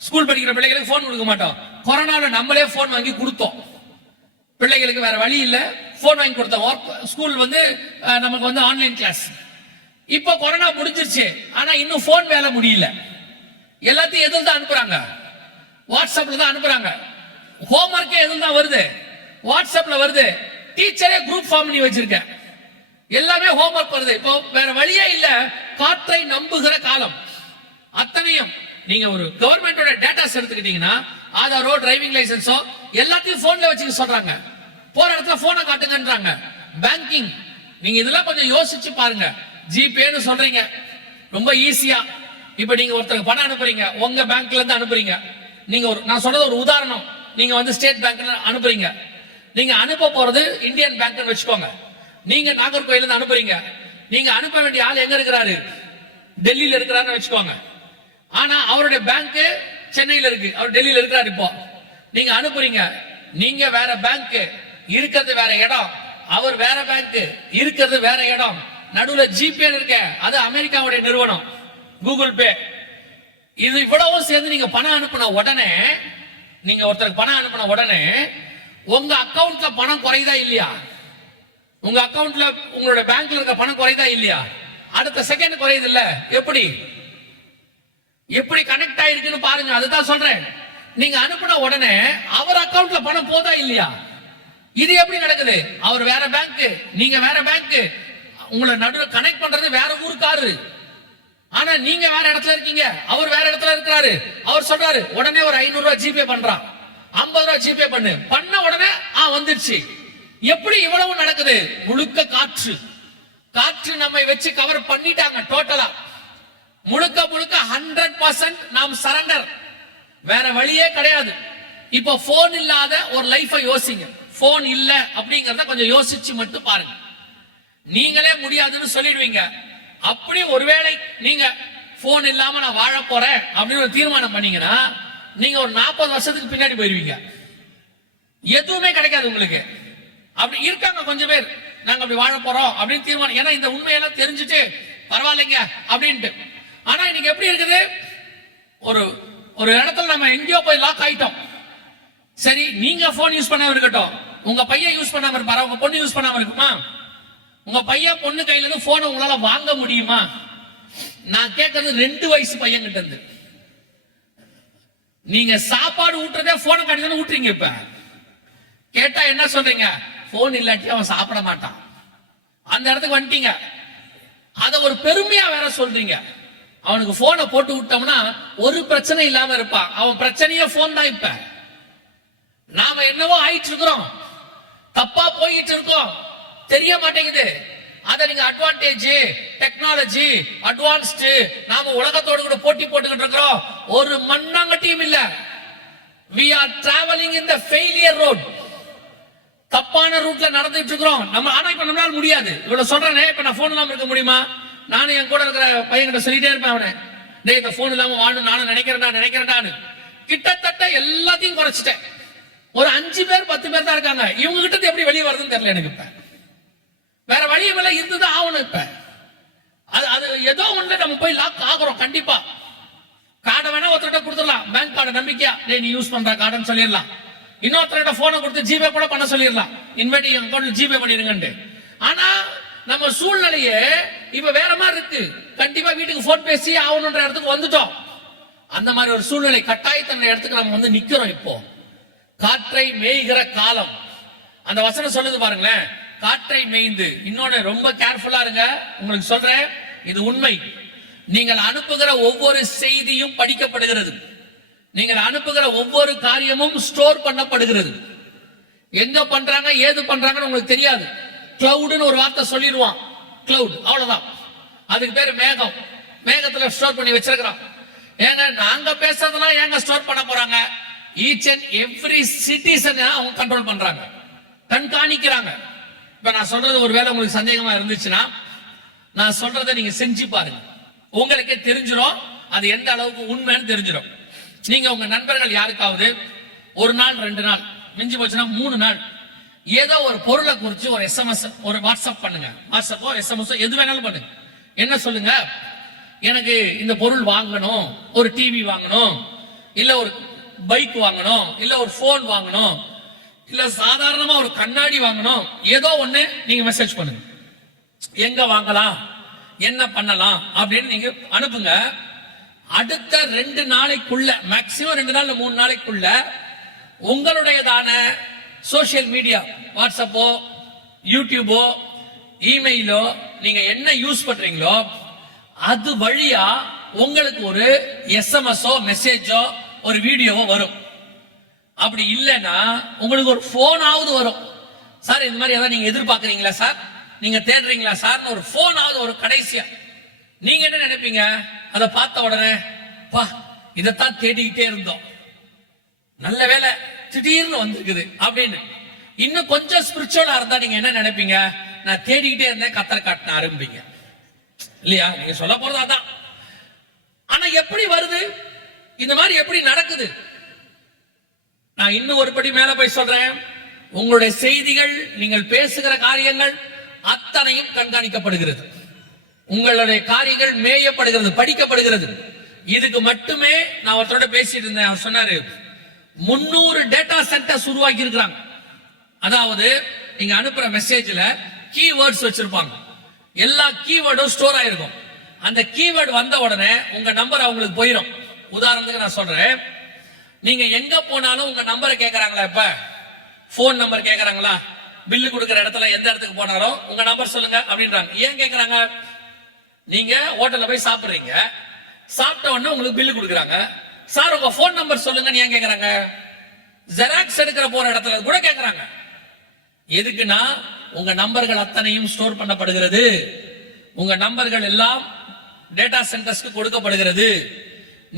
ஸ்கூல் படிக்கிற பிள்ளைகளுக்கு போன் கொடுக்க மாட்டோம். கொரோனால நம்மளே போன் வாங்கி கொடுத்தோம். பிள்ளைகளுக்கு வேற வழி இல்ல, போன் வாங்கி கொடுத்தோம். ஸ்கூல் வந்து நமக்கு வந்து ஆன்லைன் கிளாஸ். இப்ப கொரோனா முடிஞ்சிருச்சு, ஆனா இன்னும் போன் வேலை முடியல. எல்லாத்தையும் எதில் தான் அனுப்புறாங்க? வாட்ஸ்அப்ல தான் அனுப்புறாங்க. ஹோம்ஒர்க்கே எதில் தான் வருது? வாட்ஸ்அப்ல வருது. டீச்சரே குரூப் ஃபார்ம் பண்ணி வச்சிருக்க, எல்லாமே ஹோம்ஒர்க் வருது. இப்போ வேற வழியே இல்ல, காற்றை நம்புகிற காலம். அத்தனையும் நீங்க ஒரு கவர்மெண்டோட டேட்டாஸ் எடுத்துக்கிட்டீங்கன்னா, ஆதாரோ டிரைவிங் லைசன்ஸோ எல்லாத்தையும் போன்ல வச்சுக்க சொல்றாங்க. போற இடத்துல போனை காட்டுங்கன்றாங்க. பேங்கிங், நீங்க இதெல்லாம் கொஞ்சம் யோசிச்சு பாருங்க. ஜிபேன்னு சொல்றீங்க, ரொம்ப ஈஸியா. இப்ப நீங்க ஒருத்தருக்கு பணம் அனுப்புறீங்க, உங்க பேங்க்ல இருந்து அனுப்புறீங்க. நீங்க நான் சொல்றது ஒரு உதாரணம். நீங்க வந்து ஸ்டேட் பேங்க்ல அனுப்புறீங்க, நீங்க அனுப்ப போறது இந்தியன் பேங்க் வச்சுக்கோங்க. நீங்க நாகர்கோயில இருந்து அனுப்புறீங்க, நீங்க அனுப்ப வேண்டிய ஆள் எங்க இருக்கிறாரு? டெல்லியில இருக்கிறாருன்னு வச்சுக்கோங்க. ஆனா அவருடைய பேங்க் சென்னையில இருக்கு, அவர் டெல்லியில இருக்கிறாரு. இப்போ நீங்க அனுப்புறீங்க, நீங்க வேற பேங்க், இருக்கிறது வேற இடம், அவர் வேற பேங்க், இருக்கிறது வேற இடம். நடுவுல ஜிபே இருக்க, அது அமெரிக்காவுடைய நிறுவனம், கூகுள் பே. இது இவ்வளவும் சேர்ந்து நீங்க பணம் அனுப்பின உடனே, நீங்க ஒருத்தருக்கு பணம் அனுப்பின உடனே உங்க அக்கவுண்ட்ல பணம் குறையுதா இல்லையா? உங்க அக்கவுண்ட்ல உங்களோட பேங்க்ல இருக்க பணம் குறையுதா இல்லையா? அடுத்த செகண்ட் குறையுது இல்ல? எப்படி எப்படி கனெக்ட் ஆயிருக்குன்னு பாருங்க. அதுதான் சொல்றேன். நீங்க அனுப்பின உடனே அவர் அக்கவுண்ட்ல பணம் போதா இல்லையா? இது எப்படி நடக்குது? அவர் வேற பேங்க், நீங்க வேற பேங்க், உங்களை நடுவில் கனெக்ட் பண்றது வேற ஊருக்காரு. ஆனா நீங்க வேற இடத்துல இருக்கீங்க, அவர் வேற இடத்துல இருக்கிறாரு. அவர் சொல்றாரு உடனே ஒரு 500 ரூபாய் ஜிபே பண்றான், 50 ரூபாய் ஜிபே பண்ண உடனே வந்துருச்சு. எப்படி இவ்வளவு நடக்குது? முழுக்க காற்று. காற்று நம்மை வச்சு கவர் பண்ணிட்டாங்க டோட்டலா. முழுக்க முழுக்க 100% நாம் சரண்டர், வேற வழியே கிடையாது. இப்ப போன் இல்லாத ஒரு லைஃபை யோசிங்க. போன் இல்ல அப்படிங்கறத கொஞ்சம் யோசிச்சு மட்டும் பாருங்க. நீங்களே முடியாதுன்னு சொல்லிடுவீங்க. அப்படி ஒருவேளை நீங்க போன் இல்லாம நான் வாழ போறேன் அப்படின்னு ஒரு தீர்மானம் பண்ணீங்கன்னா, நீங்க ஒரு 40 வருஷத்துக்கு பின்னாடி போயிருவீங்க. எதுவுமே கிடைக்காது உங்களுக்கு. அப்படி இருக்காங்க கொஞ்சம் பேர், நாங்க அப்படி வாழ போறோம் அப்படின்னு தீர்மானம். ஏன்னா இந்த உண்மையெல்லாம் தெரிஞ்சுட்டு பரவாயில்லைங்க அப்படின்ட்டு. ஆனா இன்னைக்கு எப்படி இருக்குது? ஒரு ஒரு இடத்துல நம்ம எங்கேயோ போய் லாக் ஆயிட்டோம். சரி, நீங்க போன் யூஸ் பண்ணாம இருக்கட்டும், உங்க பையன் யூஸ் பண்ணாம இருப்பாரா? உங்க பொண்ணு யூஸ் பண்ணாம இருக்குமா? உங்க பையன் பொண்ணு கையில இருந்து போனை உங்களால வாங்க முடியுமா? நான் கேட்கறது 2 வயசு பையன் கிட்ட இருந்து. நீங்க சாப்பாடு ஊட்டுறதே போனை காட்டி தானே ஊட்டுறீங்க. இப்ப கேட்டா என்ன சொல்றீங்க? போன் இல்லாட்டி அவன் சாப்பிட மாட்டான். அந்த இடத்துக்கு வந்துட்டீங்க. அத ஒரு பெருமையா வேற சொல்றீங்க. அவனுக்கு போனை போட்டு விட்டோம்னா ஒரு பிரச்சனை இல்லாம இருப்பான். அவன் பிரச்சனையே போன் தான். இப்ப நாம என்னவோ ஆயிட்டு இருக்கிறோம், தப்பா போயிட்டு இருக்கோம், தெரிய மாட்டேங்குது. அத நீங்க அட்வான்டேஜ், டெக்னாலஜி, அட்வான்ஸ்டு, நாம உலகத்தோடு கூட போட்டி போட்டுக்கிட்டு இருக்கிறோம். ஒரு மண்ணாங்கட்டியும் இல்ல. we are traveling in the failure road. தப்பான ரூட்ல நடந்துட்டு இருக்கிறோம் நம்ம. ஆனா இப்ப நம்மளால முடியாது. இவ்வளவு சொல்றேனே, இப்ப நான் போன் இல்லாம இருக்க முடியுமா? நானும் என் கூட இருக்கிற பையன்கிட்ட சொல்லிட்டே இருப்பேன், அவனை டேய் இந்த போன் இல்லாம வாழணும் நானும் நினைக்கிறேன்டான்னு. கிட்டத்தட்ட எல்லாத்தையும் குறைச்சிட்டேன். ஒரு 5 பேர் 10 பேர் தான் இருக்காங்க. இவங்க கிட்ட எப்படி வெளியே வருதுன்னு தெரியல எனக்கு. இப்ப வேற வழியும் இல்லை, இருந்துதான் ஆகணும். இப்ப அது ஏதோ ஒண்ணு நம்ம போய் லாக் ஆகுறோம். கண்டிப்பா கார்டை வேணா ஒருத்தர்கிட்ட கொடுத்துடலாம், பேங்க் கார்டு நம்பிக்கையா டேய் நீ யூஸ் பண்ற கார்டுன்னு சொல்லிடலாம். இன்னொருத்தர்கிட்ட போனை கொடுத்து ஜிபே கூட பண்ண சொல்லிடலாம், இனிமேட்டு என் அக்கௌண்ட்ல ஜிபே பண்ணிருங்கன்னு. ஆனா நம்ம சூழ்நிலையே இப்ப வேற மாதிரி இருக்கு. கண்டிப்பா வீட்டுக்கு போன் பேசி ஆகணுன்ற இடத்துக்கு வந்துட்டோம். அந்த மாதிரி ஒரு சூழ்நிலை கட்டாயத்தன்மை இடத்துக்கு நம்ம வந்து நிக்கிறோம். இப்போ காற்றை மேய்கிற காலம், அந்த வசனம் சொல்லுது பாருங்களேன், காற்றை மேய்ந்து. இன்னொன்னு ரொம்ப கேர்ஃபுல்லா இருங்க, உங்களுக்கு சொல்றேன், இது உண்மை. நீங்கள் அனுப்புகிற ஒவ்வொரு செய்தியும் படிக்கப்படுகிறது. நீங்கள் அனுப்புகிற ஒவ்வொரு காரியமும் ஸ்டோர் பண்ணப்படுகிறது. எங்க பண்றாங்க ஏது பண்றாங்கன்னு உங்களுக்கு தெரியாது. கிளவுட்னு ஒரு வார்த்தை சொல்லிடுவான், கிளவுட், அவ்வளவுதான். அதுக்கு பேரு மேகம். மேகத்துல ஸ்டோர் பண்ணி வச்சிருக்கிறோம். ஏங்க நாங்க பேசுறதெல்லாம் ஏங்க ஸ்டோர் பண்ண போறாங்க? ஈச் அண்ட் எவ்ரி சிட்டிசன் அவங்க கண்ட்ரோல் பண்றாங்க, கண்காணிக்கிறாங்க. இப்ப நான் சொல்றது ஒருவேளை உங்களுக்கு சந்தேகமா இருந்துச்சுன்னா, நான் சொல்றதை நீங்க செஞ்சு பாருங்க, உங்களுக்கே தெரிஞ்சிடும் அது எந்த அளவுக்கு உண்மைன்னு தெரிஞ்சிடும். நீங்க உங்க நண்பர்கள் யாருக்காவது ஒரு நாள் 2 நாள் மிஞ்சி போச்சுன்னா 3 நாள் ஏதோ ஒரு பொருளை குறிச்சு ஒரு எஸ்எம்எஸ், ஒரு வாட்ஸ்அப் பண்ணுங்க. வாட்ஸ்அப்போ எஸ்எம்எஸ் எது வேணாலும் பண்ணுங்க. என்ன சொல்லுங்க, எனக்கு இந்த பொருள் வாங்கணும், ஒரு டிவி வாங்கணும், இல்ல ஒரு பைக் வாங்கணும், இல்ல ஒரு போன் வாங்கணும், இல்ல சாதாரணமா ஒரு கண்ணாடி வாங்கணும், ஏதோ ஒண்ணு நீங்க மெசேஜ் பண்ணுங்க. எங்க வாங்கலாம், என்ன பண்ணலாம் அப்படின்னு நீங்க அனுப்புங்க. அடுத்த 2 நாளைக்குள்ள, மேக்சிமம் 2 நாள் 3 நாளைக்குள்ள உங்களுடையதான சோசியல் மீடியா, வாட்ஸ்அப்போ யூடியூபோ இமெயிலோ நீங்க என்ன யூஸ் பண்றீங்களோ அது வழியா உங்களுக்கு ஒரு எஸ்எம்எஸோ மெசேஜோ ஒரு வீடியோவோ வரும். அப்படி இல்லைன்னா உங்களுக்கு ஒரு போனாவது வரும். சார் இந்த மாதிரி ஏதாவது நீங்க எதிர்பார்க்கறீங்களா சார், நீங்க தேடுறீங்களா சார், ஒரு போனாவது ஒரு கடைசியா. நீங்க என்ன நினைப்பீங்க, அதை பார்த்த உடனே பா இதைத்தான் தேடிக்கிட்டே இருந்தோம், நல்ல வேலை திடீர்னு வந்திருக்குது அப்படின்னு. இன்னும் கொஞ்சம் ஸ்பிரிச்சுவலா இருந்தா நீங்க என்ன நினைப்பீங்க, நான் தேடிக்கிட்டே இருந்தேன் கத்தர் காட்டின ஆரம்பிங்க இல்லையா? நீங்க சொல்ல போறது அதான். ஆனா எப்படி வருது, இந்த மாதிரி எப்படி நடக்குது? நான் இன்னும் ஒரு படி மேல போய் சொல்றேன். உங்களுடைய செய்திகள், நீங்கள் பேசுகிற காரியங்கள் அத்தனையும் கண்காணிக்கப்படுகிறது. உங்களுடைய காரியங்கள் மேயப்படுகிறது, படிக்கப்படுகிறது. இதுக்கு மட்டுமே நான் ஒருத்தரோட பேசிட்டு இருந்தேன். அவர் சொன்னாரு 300 டேட்டா சென்டர்ஸ் உருவாக்கி இருக்கிறாங்க. அதாவது நீங்க அனுப்புற மெசேஜ்ல கீவேர்ட்ஸ் வச்சிருப்பாங்க. எல்லா கீவேர்டும் ஸ்டோர் ஆயிருக்கும். அந்த கீவேர்டு வந்த உடனே உங்க நம்பர் அவங்களுக்கு போயிடும். உதாரணத்துக்கு நான் சொல்றேன், நீங்க எங்க போனாலும் உங்க நம்பரை கேட்கறாங்களா, இப்ப போன் நம்பர் கேட்கறாங்களா, பில்லு கொடுக்கிற இடத்துல எந்த இடத்துக்கு போனாலும் உங்க நம்பர் சொல்லுங்க அப்படின்றாங்க. ஏன் கேட்கறாங்க? நீங்க ஹோட்டல்ல போய் சாப்பிடுறீங்க, சாப்பிட்ட உடனே உங்களுக்கு பில்லு கொடுக்குறாங்க. சார் உங்க போன் நம்பர் சொல்லுங்கன்னு ஏன் கேட்கறாங்க? ஜெராக்ஸ் எடுக்கிற போற இடத்துல கூட கேட்கறாங்க. எதுக்குன்னா உங்க நம்பர்கள் அத்தனையும் ஸ்டோர் பண்ணப்படுகிறது. உங்க நம்பர்கள் எல்லாம் டேட்டா சென்டர்ஸ்க்கு கொடுக்கப்படுகிறது.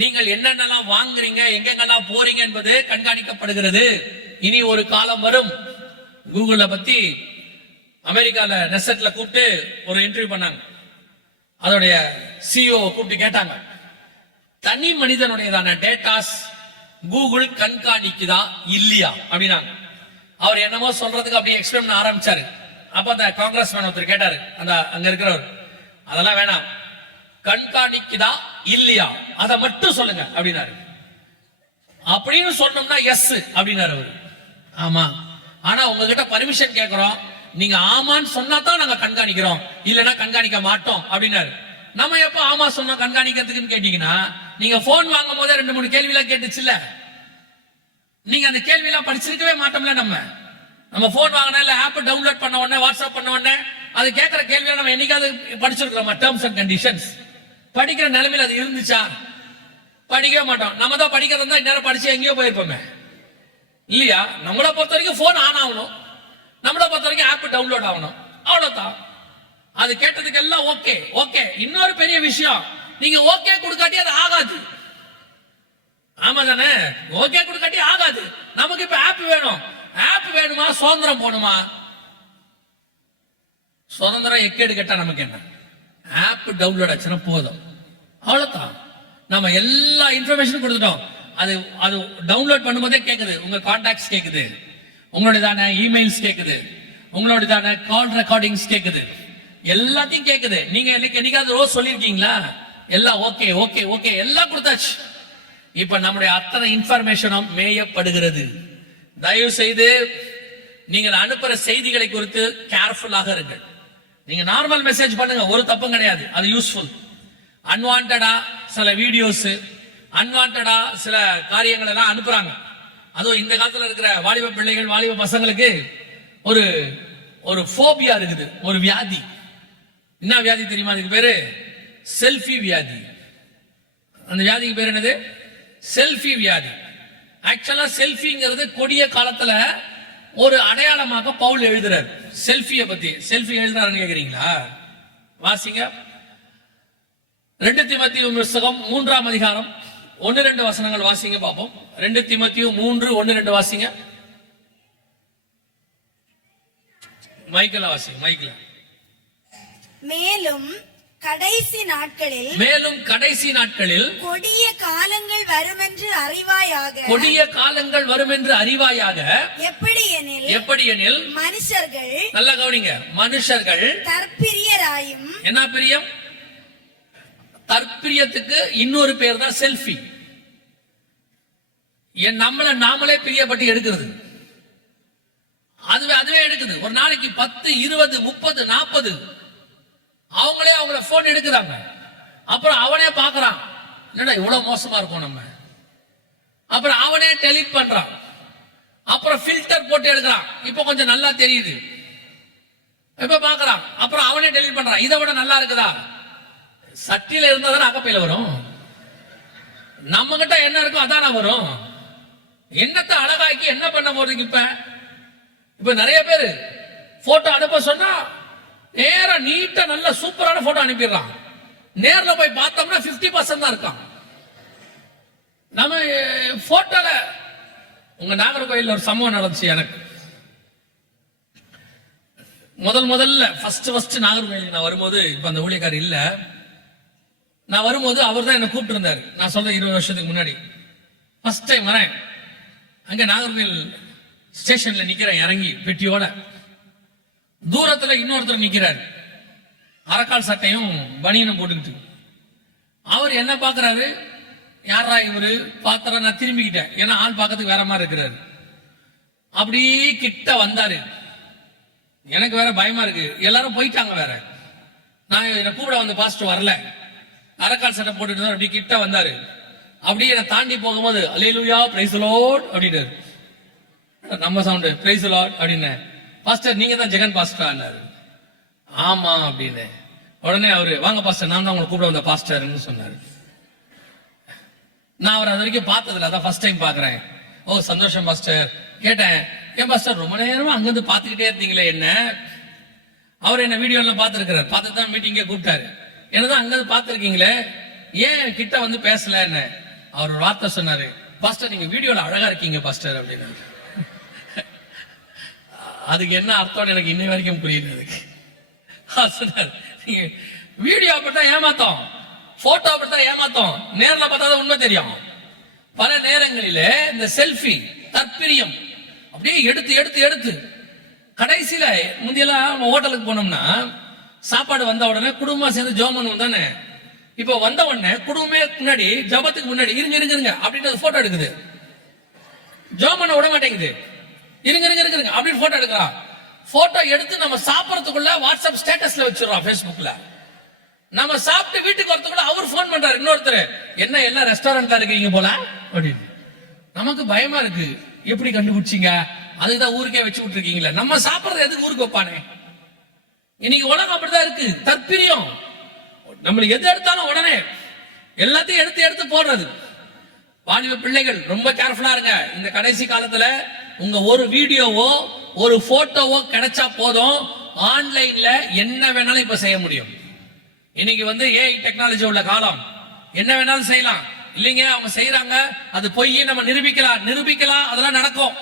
நீங்கள் என்னென்னலாம் வாங்குறீங்க, எங்கெங்கெல்லாம் போறீங்க என்பது கண்காணிக்கப்படுகிறது. இனி ஒரு காலம் வரும். கூகுளை பத்தி அமெரிக்கால நெசட்ல கூப்பிட்டு ஒரு இன்டர்வியூ பண்ணாங்க. அதோடைய சிஇஓ கூப்பிட்டு கேட்டாங்க, தனி மனிதனுடையதான டேட்டாஸ் கூகுள் கண்காணிக்குதா இல்லையா அப்படின்னாங்க. அவர் என்னமோ சொல்றதுக்கு அப்படியே எக்ஸ்பிளைன் பண்ண ஆரம்பிச்சாரு. அப்ப அந்த காங்கிரஸ்மேன் ஒருத்தர் கேட்டாரு, அந்த அங்க இருக்கிறவர், அதெல்லாம் வேணாம், கண்காணிக்குதா இல்லையா அதை மட்டும் சொல்லுங்க அப்படின்னாரு. அப்படின்னு சொன்னோம்னா எஸ் அப்படின்னாரு அவரு. ஆமா, ஆனா உங்ககிட்ட பர்மிஷன் கேட்கிறோம், நீங்க ஆமான்னு சொன்னா தான் நாங்க கண்காணிக்கிறோம், இல்லைன்னா கண்காணிக்க மாட்டோம் அப்படின்னாரு. நம்ம எப்ப ஆமா சொன்னோம் கண்காணிக்கிறதுக்குன்னு கேட்டீங்கன்னா, நீங்க போன் வாங்கும் போதே 2-3 கேள்வி எல்லாம் கேட்டுச்சுல்ல, நீங்க அந்த கேள்வி எல்லாம் படிச்சிருக்கவே மாட்டோம்ல. நம்ம போன் வாங்கின ஆப் டவுன்லோட் பண்ண உடனே, வாட்ஸ்அப் பண்ண உடனே அது கேட்கிற கேள்வியா நம்ம என்னைக்காவது படிச்சிருக்கிறோமா? டேர்ம்ஸ் அண்ட் கண்டிஷன்ஸ் படிக்கிற நிலைமையில அது இருந்துச்சா? படிக்கவே மாட்டோம். நம்ம தான் படிக்கிறதா இந்நேரம் படிச்சு எங்கேயோ போயிருப்போமே இல்லையா? நம்மளை பொறுத்த வரைக்கும் போன் ஆன் ஆகணும், நம்மளை பொறுத்த வரைக்கும் ஆப் டவுன்லோட் ஆகணும், அவ்வளவுதான். அது கேட்டதுக்கு எல்லாம் ஓகே ஓகே. இன்னொரு பெரிய விஷயம், நீங்க ஓகே கொடுக்காட்டி அது ஆகாது. ஆமா தானே? ஓகே கொடுக்காட்டி ஆகாது. நமக்கு இப்ப ஆப் வேணும். ஆப் வேணுமா சுதந்திரம் போணுமா? சுதந்திரம் எக்கேடு கேட்டா நமக்கு என்ன? ஆப் டவுன்லோட் ஆச்சுன்னா போதும், அவ்வளவுதான். நம்ம எல்லா இன்ஃபர்மேஷனும் கொடுத்துட்டோம். அது அது டவுன்லோட் பண்ணும்போதே கேக்குது, உங்க கான்டாக்ட்ஸ் கேக்குது, உங்களுடையதான இமெயில்ஸ் கேக்குது, உங்களுடையதான கால் ரெக்கார்டிங்ஸ் கேக்குது, எல்லாத்தையும் கேக்குது. நீங்க என்னைக்காவது ரோஸ் சொல்லிருக்கீங்களா? எல்லாம் ஓகே ஓகே ஓகே எல்லாம் கொடுத்தாச்சு. இப்ப நம்முடைய அத்தனை இன்ஃபர்மேஷனும் மேயப்படுகிறது. தயவு செய்து நீங்கள் அனுப்புற செய்திகளை குறித்து கேர்ஃபுல்லாக இருங்கள். நீங்க நார்மல் மெசேஜ் பண்ணுங்க, ஒரு தப்பும் கிடையாது, அது யூஸ்ஃபுல். அன்வான்டா சில வீடியோஸ், அன்வான்டா சில காரியங்கள் எல்லாம் அனுப்புறாங்க. அதுவும் இந்த காலத்துல இருக்கிற வாலிப பிள்ளைகள், வாலிப பசங்களுக்கு ஒரு ஒரு ஃபோபியா இருக்குது, ஒரு வியாதி. என்ன வியாதி தெரியுமா? அதுக்கு பேரு செல்ஃபி வியாதி. அந்த வியாதிக்கு பேர் என்னது? செல்ஃபி வியாதி. ஆக்சுவலா செல்ஃபிங்கிறது கொடிய காலத்துல ஒரு அடையாளமாக பவுல் எழுதுறாரு. செல்ஃபிய பத்தி செல்ஃபி எழுதுறாருன்னு கேக்குறீங்களா? வாசிங்க 2 தீமோத்தேயு புத்தகம் 3ஆம் அதிகாரம் 1-2 வசனங்கள் வாசிங்க பாப்போம். 2 தீமோத்தேயு 3:1-2 வாசிங்க. மைக்கேல் வாசிங்க, மைக்கேல். மேலும் கடைசி நாட்களில் கொடிய காலங்கள் வருமென்று அறிவாயாக. கொடிய காலங்கள் வருமென்று அறிவாயாக. எப்படியெனில் மனுஷர்கள், நல்லா கவனிங்க, மனுஷர்கள் தற்பிரியராயும். என்ன பிரியம்? தற்பிரியத்துக்கு இன்னொரு பேர் தான் செல்ஃபி. நம்மள நாமளே பிரியப்பட்டு எடுக்கிறது. அதுவே எடுக்குது. ஒரு நாளைக்கு 10, 20, 30, 40 அவங்கள போன் எடுக்கிறாங்க. அப்புறம் அவனே பாக்குறான், என்னடா இவ்வளவு மோசமா இருக்கும் நம்ம. அப்புறம் அவனே டெலீட் பண்றான். அப்புறம் ஃபில்டர் போட்டு எடுக்கிறான், இப்ப கொஞ்சம் நல்லா தெரியுது, இப்ப பாக்குறான். அப்புறம் அவனே டெலீட் பண்றான், இதை விட நல்லா இருக்குதா? சட்டியில இருந்தா தானே அகப்பையில வரும். நம்ம கிட்ட என்ன இருக்கும் அதான வரும். என்னத்தை அழகாக்கி என்ன பண்ண போறதுக்கு? இப்ப நிறைய பேரு போட்டோ அனுப்ப சொன்னா நேரா நீட்டா நல்ல சூப்பரான போட்டோ அனுப்பிடுறான். நேர்ல போய் பார்த்தோம்னா 50% தான் இருக்கான். நம்ம போட்டோல உங்க நாகர்கோயில்ல ஒரு சம்பவம் நடந்துச்சு. எனக்கு முதல்ல ஃபர்ஸ்ட் நாகர்கோயிலுக்கு நான் வரும்போது, இப்ப அந்த ஊழியக்காரர் இல்ல, நான் வரும்போது அவர் தான் என்ன கூப்பிட்டு இருந்தாரு. நான் சொல்றேன் 20 வருஷத்துக்கு முன்னாடி ஃபர்ஸ்ட் டைம் வரேன். அங்க நாகர்கோயில் ஸ்டேஷன்ல நிக்கிறேன், இறங்கி பெட்டியோட. தூரத்துல இன்னொருத்தர் நிக்கிறார், அரக்கால் சட்டையும் பனியனும் போட்டுக்கிட்டு. அவர் என்ன பாக்குறாரு, யாரா இவரு பாத்திர. நான் திரும்பிக்கிட்டேன், ஏன்னா ஆள் பார்க்கறதுக்கு வேற மாதிரி இருக்கிறாரு. அப்படி கிட்ட வந்தாரு, எனக்கு வேற பயமா இருக்கு, எல்லாரும் போயிட்டாங்க வேற. நான் என்ன கூப்பிட வந்த பாஸ்டர் வரல, அரக்கால் சட்டை போட்டுட்டு அப்படி கிட்ட வந்தாரு. அப்படியே என்ன தாண்டி போகும்போது அல்லேலூயா பிரைஸ் தி லார்ட் அப்படின்னாரு. நம்ம சவுண்ட் பிரைஸ் தி லார்ட் அப்படின்னு. பாஸ்டர் நீங்க தான் ஜெகன் பாஸ்டர்? ஆமா அப்படின்னு. உடனே அவரு, வாங்க பாஸ்டர், நான் தான் உங்களை கூப்பிட வந்த பாஸ்டர்னு சொன்னாரு. நான் அவர் அது வரைக்கும் பார்த்ததில்ல, அதான் ஃபர்ஸ்ட் டைம் பாக்குறேன். ஓ சந்தோஷம் பாஸ்டர். கேட்டேன், ஏன் பாஸ்டர் ரொம்ப நேரமா அங்கிருந்து பாத்துக்கிட்டே இருந்தீங்களே என்ன? அவர் என்ன வீடியோ எல்லாம் பாத்துருக்கிறார், பார்த்து தான் மீட்டிங்கே கூப்பிட்டாரு. என்னதான் அங்கிருந்து பாத்துருக்கீங்களே, ஏன் கிட்ட வந்து பேசல என்ன? அவர் ஒரு வார்த்தை சொன்னாரு, பாஸ்டர் நீங்க வீடியோல அழகா இருக்கீங்க பாஸ்டர் அப்படின்னு. அதுக்கு என்ன அர்த்தம் எனக்கு இன்னை வரைக்கும் புரியல. அதுக்கு சொன்னார், நீங்க வீடியோ அப்படித்தான் ஏமாத்தோம், போட்டோ அப்படித்தான் ஏமாத்தோம், நேர்ல பார்த்தா உண்மை தெரியும். பல நேரங்களிலே இந்த செல்ஃபி தற்பிரியம் அப்படியே எடுத்து கடைசியில முந்தியெல்லாம் ஹோட்டலுக்கு போனோம்னா சாப்பாடு வந்த உடனே குடும்பமா சேர்ந்து ஜெபம் பண்ணுவோம் தானே. இப்ப வந்த உடனே குடும்பமே முன்னாடி ஜபத்துக்கு முன்னாடி இருங்க அப்படின்னு போட்டோ எடுக்குது. ஜெபம் பண்ண விட மாட்டேங்குது, இருங்க அப்படின்னு போட்டோ எடுக்கிறான். போட்டோ எடுத்து நம்ம சாப்பிடறதுக்குள்ள வாட்ஸ்அப் ஸ்டேட்டஸ்ல வச்சிடறோம், பேஸ்புக்ல. நம்ம சாப்பிட்டு வீட்டுக்கு வரதுக்குள்ள அவர் போன் பண்றாரு இன்னொருத்தர், என்ன எல்லாம் ரெஸ்டாரண்ட்ல இருக்கீங்க போல அப்படின்னு. நமக்கு பயமா இருக்கு, எப்படி கண்டுபிடிச்சீங்க? அதுதான் ஊருக்கே வச்சு விட்டுருக்கீங்களா? நம்ம சாப்பிடறது எதுக்கு ஊருக்கு வைப்பானே? இன்னைக்கு உலகம் அப்படிதான் இருக்கு. தற்பிரியம். நம்மளுக்கு எது எடுத்தாலும் உடனே எல்லாத்தையும் எடுத்து போடுறது. வாலிப பிள்ளைகள் ரொம்ப கேர்ஃபுல்லா இருங்க. இந்த கடைசி காலத்துல உங்க ஒரு வீடியோவோ ஒரு போட்டோவோ கிடைச்சா போதும், ஆன்லைன்ல என்ன வேணாலும் இப்ப செய்ய முடியும். இன்னைக்கு ஏஐ டெக்னாலஜி உள்ள காலம். என்ன வேணாலும் செய்யலாம். இல்லைங்க அவங்க செய்யறாங்க, அது பொய், நம்ம நிரூபிக்கலாம், அதெல்லாம் நடக்கும்.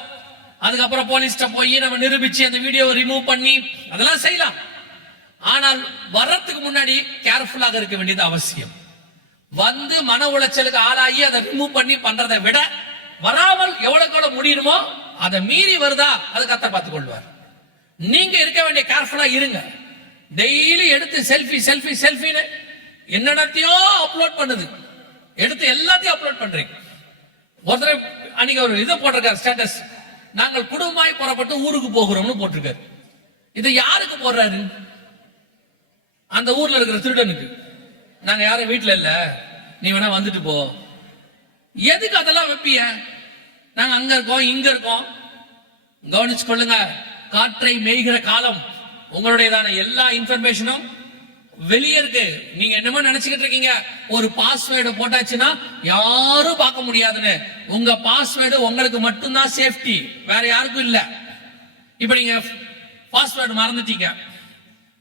அதுக்கப்புறம் போலீஸ்ட போய் நம்ம நிரூபிச்சு அந்த வீடியோவை ரிமூவ் பண்ணி அதெல்லாம் செய்யலாம். ஆனால் வர்றதுக்கு முன்னாடி கேர்ஃபுல்லாக இருக்க வேண்டியது அவசியம். மன உளைச்சலுக்கு ஆளாகி அதை ரிமூவ் பண்ணி பண்றதை விட வராமல் எவ்வளவு முடியுமோ அதை மீறி வருதா அது கர்த்தர் பார்த்துக் கொள்வார். நீங்க இருக்க வேண்டிய கேர்ஃபுல்லா இருங்க. டெய்லி எடுத்து செல்ஃபின்னு என்னென்னத்தையோ அப்லோட் பண்ணுது. எடுத்து எல்லாத்தையும் அப்லோட் பண்றீங்க. ஒருத்தர் அன்னைக்கு ஒரு இதை போட்டிருக்காரு ஸ்டேட்டஸ், நாங்கள் குடும்பமாய் புறப்பட்டு ஊருக்கு போகிறோம்னு போட்டிருக்காரு. இது யாருக்கு போடுறாரு? அந்த ஊர்ல இருக்கிற திருடனுக்கு. நாங்க யாரும் வீட்டுல இல்ல, நீ வேணா வந்துட்டு போ. எதுக்கு அதெல்லாம் வைப்பிய? நாங்க அங்க இருக்கோம் இங்க இருக்கோம். கவனிச்சு கொள்ளுங்க, காற்றை மேய்கிற காலம். உங்களுடையதான எல்லா இன்ஃபர்மேஷனும் வெளியே இருக்கு. நீங்க என்னமோ நினைச்சுக்கிட்டு இருக்கீங்க, ஒரு பாஸ்வேர்டு போட்டாச்சுன்னா யாரும் பார்க்க முடியாதுன்னு. உங்க பாஸ்வேர்டு உங்களுக்கு மட்டும்தான் சேஃப்டி, வேற யாருக்கும் இல்ல. இப்ப நீங்க பாஸ்வேர்டு மறந்துட்டீங்க.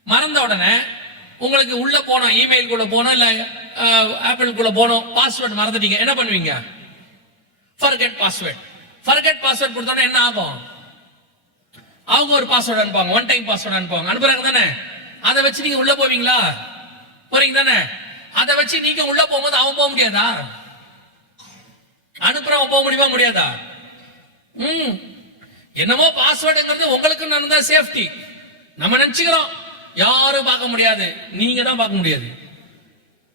மறந்த உடனே உங்களுக்கு உள்ள போனோம், இமெயில் குள்ள போனோம், இல்ல ஆப்பிள் குள்ள போனோம், பாஸ்வேர்டு மறந்துட்டீங்க, என்ன பண்ணுவீங்க? ஃபர்கெட் பாஸ்வேர்ட் கொடுத்தோட என்ன ஆகும்? அவங்க ஒரு பாஸ்வேர்டு அனுப்புவாங்க, ஒன் டைம் பாஸ்வேர்டு அனுப்புறாங்க தானே. அதை வச்சு நீங்க உள்ள போவீங்களா? போறீங்க தானே. அதை வச்சு நீங்க உள்ள போகும்போது அவன் போக முடியாதா? அனுப்புறவன் போக முடியாதா? என்னமோ பாஸ்வேர்டுங்கிறது உங்களுக்கு நடந்தா சேஃப்டி நம்ம நினைச்சுக்கிறோம். யாரும் பார்க்க முடியாது, நீங்க தான் பார்க்க முடியாது.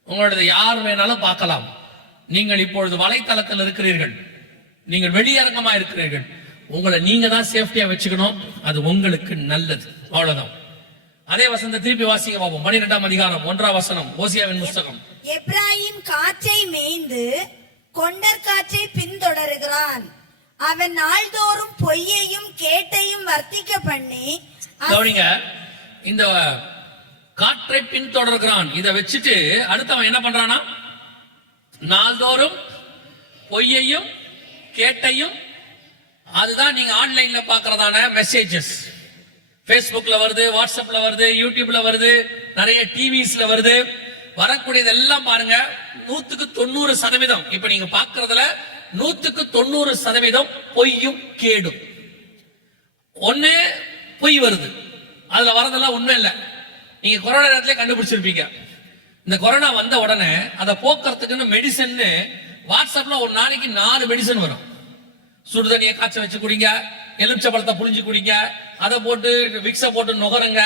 உங்களோட யார் வேணாலும் பார்க்கலாம். நீங்கள் இப்பொழுது வலைத்தளத்தில் இருக்கிறீர்கள், நீங்கள் வெளியரங்கமா இருக்கிறீர்கள். உங்களை நீங்க தான் சேஃப்டியா வச்சுக்கணும், அது உங்களுக்கு நல்லது. அவ்வளவுதான். அதே வசந்த திருப்பி வாசிக்க பார்ப்போம். 12ஆம் அதிகாரம் 1ஆம் வசனம், ஓசியாவின் புஸ்தகம். எப்ராயிம் காற்றை மேய்ந்து கொண்டற் காற்றை பின்தொடருகிறான். அவன் நாள்தோறும் பொய்யையும் கேட்டையும் வர்த்திக்க பண்ணி. கவனிங்க, இந்த காற்றை பின்தொடர்கிறான் இதை வச்சுட்டு அடுத்தவன் என்ன பண்றானா? நாள்தோறும் பொய்யையும் கேட்டையும். அதுதான் நீங்க ஆன்லைன்ல பாக்குறதான மெசேஜஸ். பேஸ்புக்ல வருது, வாட்ஸ்அப்ல வருது, யூடியூப்ல வருது, நிறைய டிவிஸ்ல வருது. வரக்கூடியதெல்லாம் பாருங்க, 100% இப்ப நீங்க பாக்குறதுல 190% பொய்யும் கேடும். ஒண்ணு பொய் வருது, அதுல வரதெல்லாம் உண்மை இல்ல. நீங்க கொரோனா நேரத்திலே கண்டுபிடிச்சிருப்பீங்க. இந்த கொரோனா வந்த உடனே அதை போக்குறதுக்குன்னு மெடிசன் வாட்ஸ்அப்ல ஒரு நாளைக்கு 4 மெடிசன் வரும். சுடுதண்ணியை காய்ச்ச வச்சு குடிங்க, எலுமிச்சை பழத்தை புளிஞ்சு குடிங்க, அதை போட்டு விக்ஸ போட்டு நுகருங்க,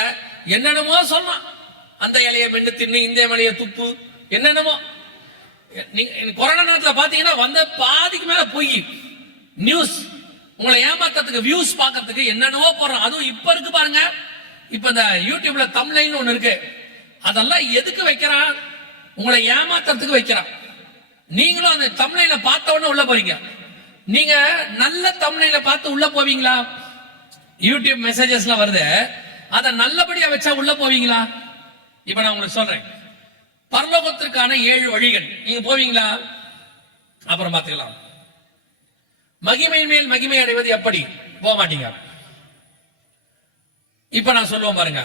என்னென்னமோ சொல்லலாம். அந்த இலையை மென்று தின்னு, இந்த இலையை துப்பு, என்னென்னமோ. நீங்க கொரோனா நேரத்தில் பாத்தீங்கன்னா வந்த பாதிக்கு மேல பொய் நியூஸ். உங்களை ஏமாத்துறதுக்கு, வியூஸ் பாக்கிறதுக்கு என்னென்னவோ போடுறோம். அதுவும் இப்ப இருக்கு பாருங்க, இப்ப இந்த யூடியூப்ல தம்ப்லைன் ஒண்ணு இருக்கு. அதெல்லாம் எதுக்கு வைக்கிறான்? உங்களை ஏமாத்துறதுக்கு வைக்கிறான். நீங்களும் அந்த தம்ப்லைனை பார்த்த உடனே உள்ள போறீங்க. நீங்க நல்ல தம்ப்லைனை பார்த்து உள்ள போவீங்களா? யூடியூப் மெசேஜஸ்லாம் வருது, அதை நல்லபடியா வச்சா உள்ள போவீங்களா? இப்ப நான் உங்களுக்கு சொல்றேன், பரலோகத்திற்கான 7 வழிகள். நீங்க போவீங்களா? அப்புறம் பார்த்துக்கலாம். மகிமையின் மேல் மகிமை அடைவது எப்படி? போக மாட்டீங்க. இப்ப நான் சொல்லுவேன் பாருங்க,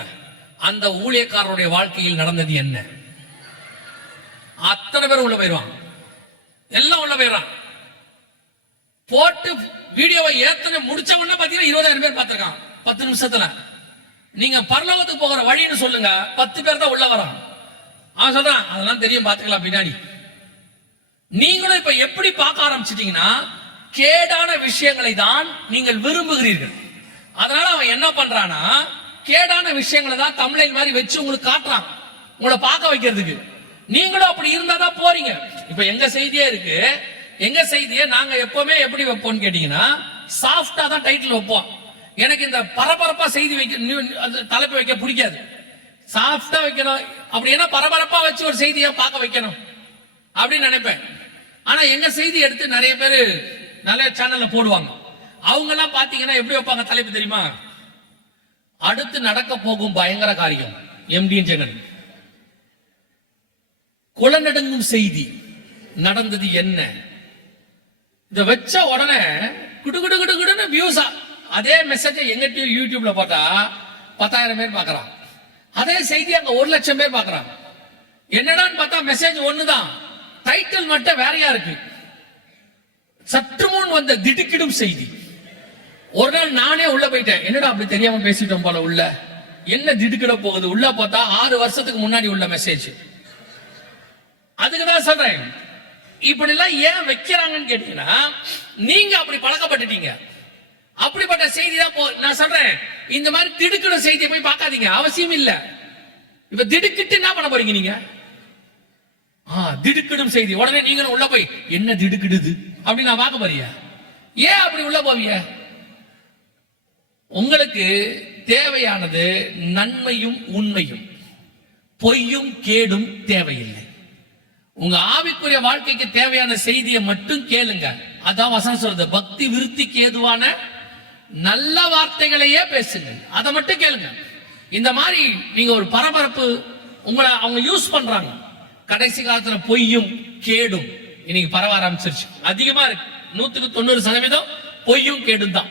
அந்த ஊழியக்காரருடைய வாழ்க்கையில் நடந்தது என்ன? அத்தனை பேர் உள்ள போயிருவாங்க, எல்லாம் உள்ள போயிடறான். போட்டு வீடியோவை ஏத்தனை முடிச்ச உடனே பாத்தீங்கன்னா 20,000 பேர் பார்த்திருக்கான் 10 நிமிஷத்துல. நீங்க பரலோகத்துக்கு போகிற வழின்னு சொல்லுங்க, 10 பேர் தான் உள்ள வரான். அவன் சொல்றான், அதெல்லாம் தெரியும், பாத்துக்கலாம் பின்னாடி. நீங்களும் இப்ப எப்படி பார்க்க ஆரம்பிச்சிட்டீங்கன்னா, கேடான விஷயங்களை தான் நீங்கள் விரும்புகிறீர்கள். அதனால அவன் என்ன பண்றானா, கேடான விஷயங்களை தான் தம்ப்லைன் மாதிரி வச்சு உங்களுக்கு காட்டுறான், உங்களை பார்க்க வைக்கிறதுக்கு. நீங்களும் அப்படி இருந்தா தான் போறீங்க. இப்ப எங்க செய்தியே இருக்கு. எங்க செய்தியை நாங்க எப்பவுமே எப்படி வைப்போம்னு கேட்டீங்கன்னா, சாஃப்டா தான் டைட்டில் வைப்போம். எனக்கு இந்த பரபரப்பா செய்தி வைக்க, தலைப்பு வைக்க பிடிக்காது. சாஃப்டா வைக்கணும். அப்படி என்ன பரபரப்பா வச்சு ஒரு செய்தியை பார்க்க வைக்கணும் அப்படின்னு நினைப்பேன். ஆனா எங்க செய்தி எடுத்து நிறைய பேர் நிறைய சேனல்ல போடுவாங்க. அவங்க எல்லாம் பாத்தீங்கன்னா எப்படி வைப்பாங்க தலைப்பு தெரியுமா? அடுத்து நடக்க போகும் பயங்கர காரியம். எம்டி ஜெகன் குளநடுங்கும் செய்தி நடந்தது என்ன? இத வச்ச உடனே குடுகுடுன்னு வியூஸா. அதே மெசேஜ் எங்க யூடியூப்ல போட்டா 10,000 பேர் பாக்குறான். அதே செய்தி அங்க 1,00,000 பேர் பாக்குறாங்க. என்னடான்னு பார்த்தா மெசேஜ் ஒண்ணுதான், டைட்டில் மட்டும் வேறையா இருக்கு. சற்று முன் வந்த திடுக்கிடும் செய்தி. ஒரு நாள் நானே உள்ள போயிட்டேன், என்னடா அப்படி தெரியாம பேசிட்டோம் போல உள்ள, என்ன திடுக்கிட போகுது? உள்ள பார்த்தா 6 வருஷத்துக்கு முன்னாடி உள்ள மெசேஜ். அதுக்குதான் சொல்றேன், இப்படி எல்லாம் ஏன் வைக்கிறாங்கன்னு கேட்டீங்கன்னா, நீங்க அப்படி பழக்கப்பட்டுட்டீங்க. அப்படிப்பட்ட செய்தி தான் நான் சொல்றேன், இந்த மாதிரி திடுக்கிடும் செய்தியை போய் பார்க்காதீங்க, அவசியம் இல்ல. இப்ப திடுக்கிட்டு என்ன பண்ண போறீங்க நீங்க? திடுக்கிடும் செய்தி உடனே நீங்களும் உள்ள போய் என்ன திடுக்கிடுது அப்படின்னு நான் பார்க்க போறியா? ஏன் அப்படி உள்ள போவிய? உங்களுக்கு தேவையானது நன்மையும் உண்மையும், பொய்யும் கேடும் தேவையில்லை. உங்க ஆவிக்குரிய வாழ்க்கைக்கு தேவையான செய்தியை மட்டும் கேளுங்க. அதான் வசனம் சொல்றது, பக்தி விருத்திக்கு ஏதுவான நல்ல வார்த்தைகளையே பேசுங்க, அதை மட்டும் கேளுங்க. இந்த மாதிரி நீங்க ஒரு பரபரப்பு உங்களை அவங்க யூஸ் பண்றாங்க. கடைசி காலத்துல பொய்யும் கேடும் இன்னைக்கு பரவ ஆரம்பிச்சிருச்சு, அதிகமா இருக்கு. 100% பொய்யும் கேடும் தான்.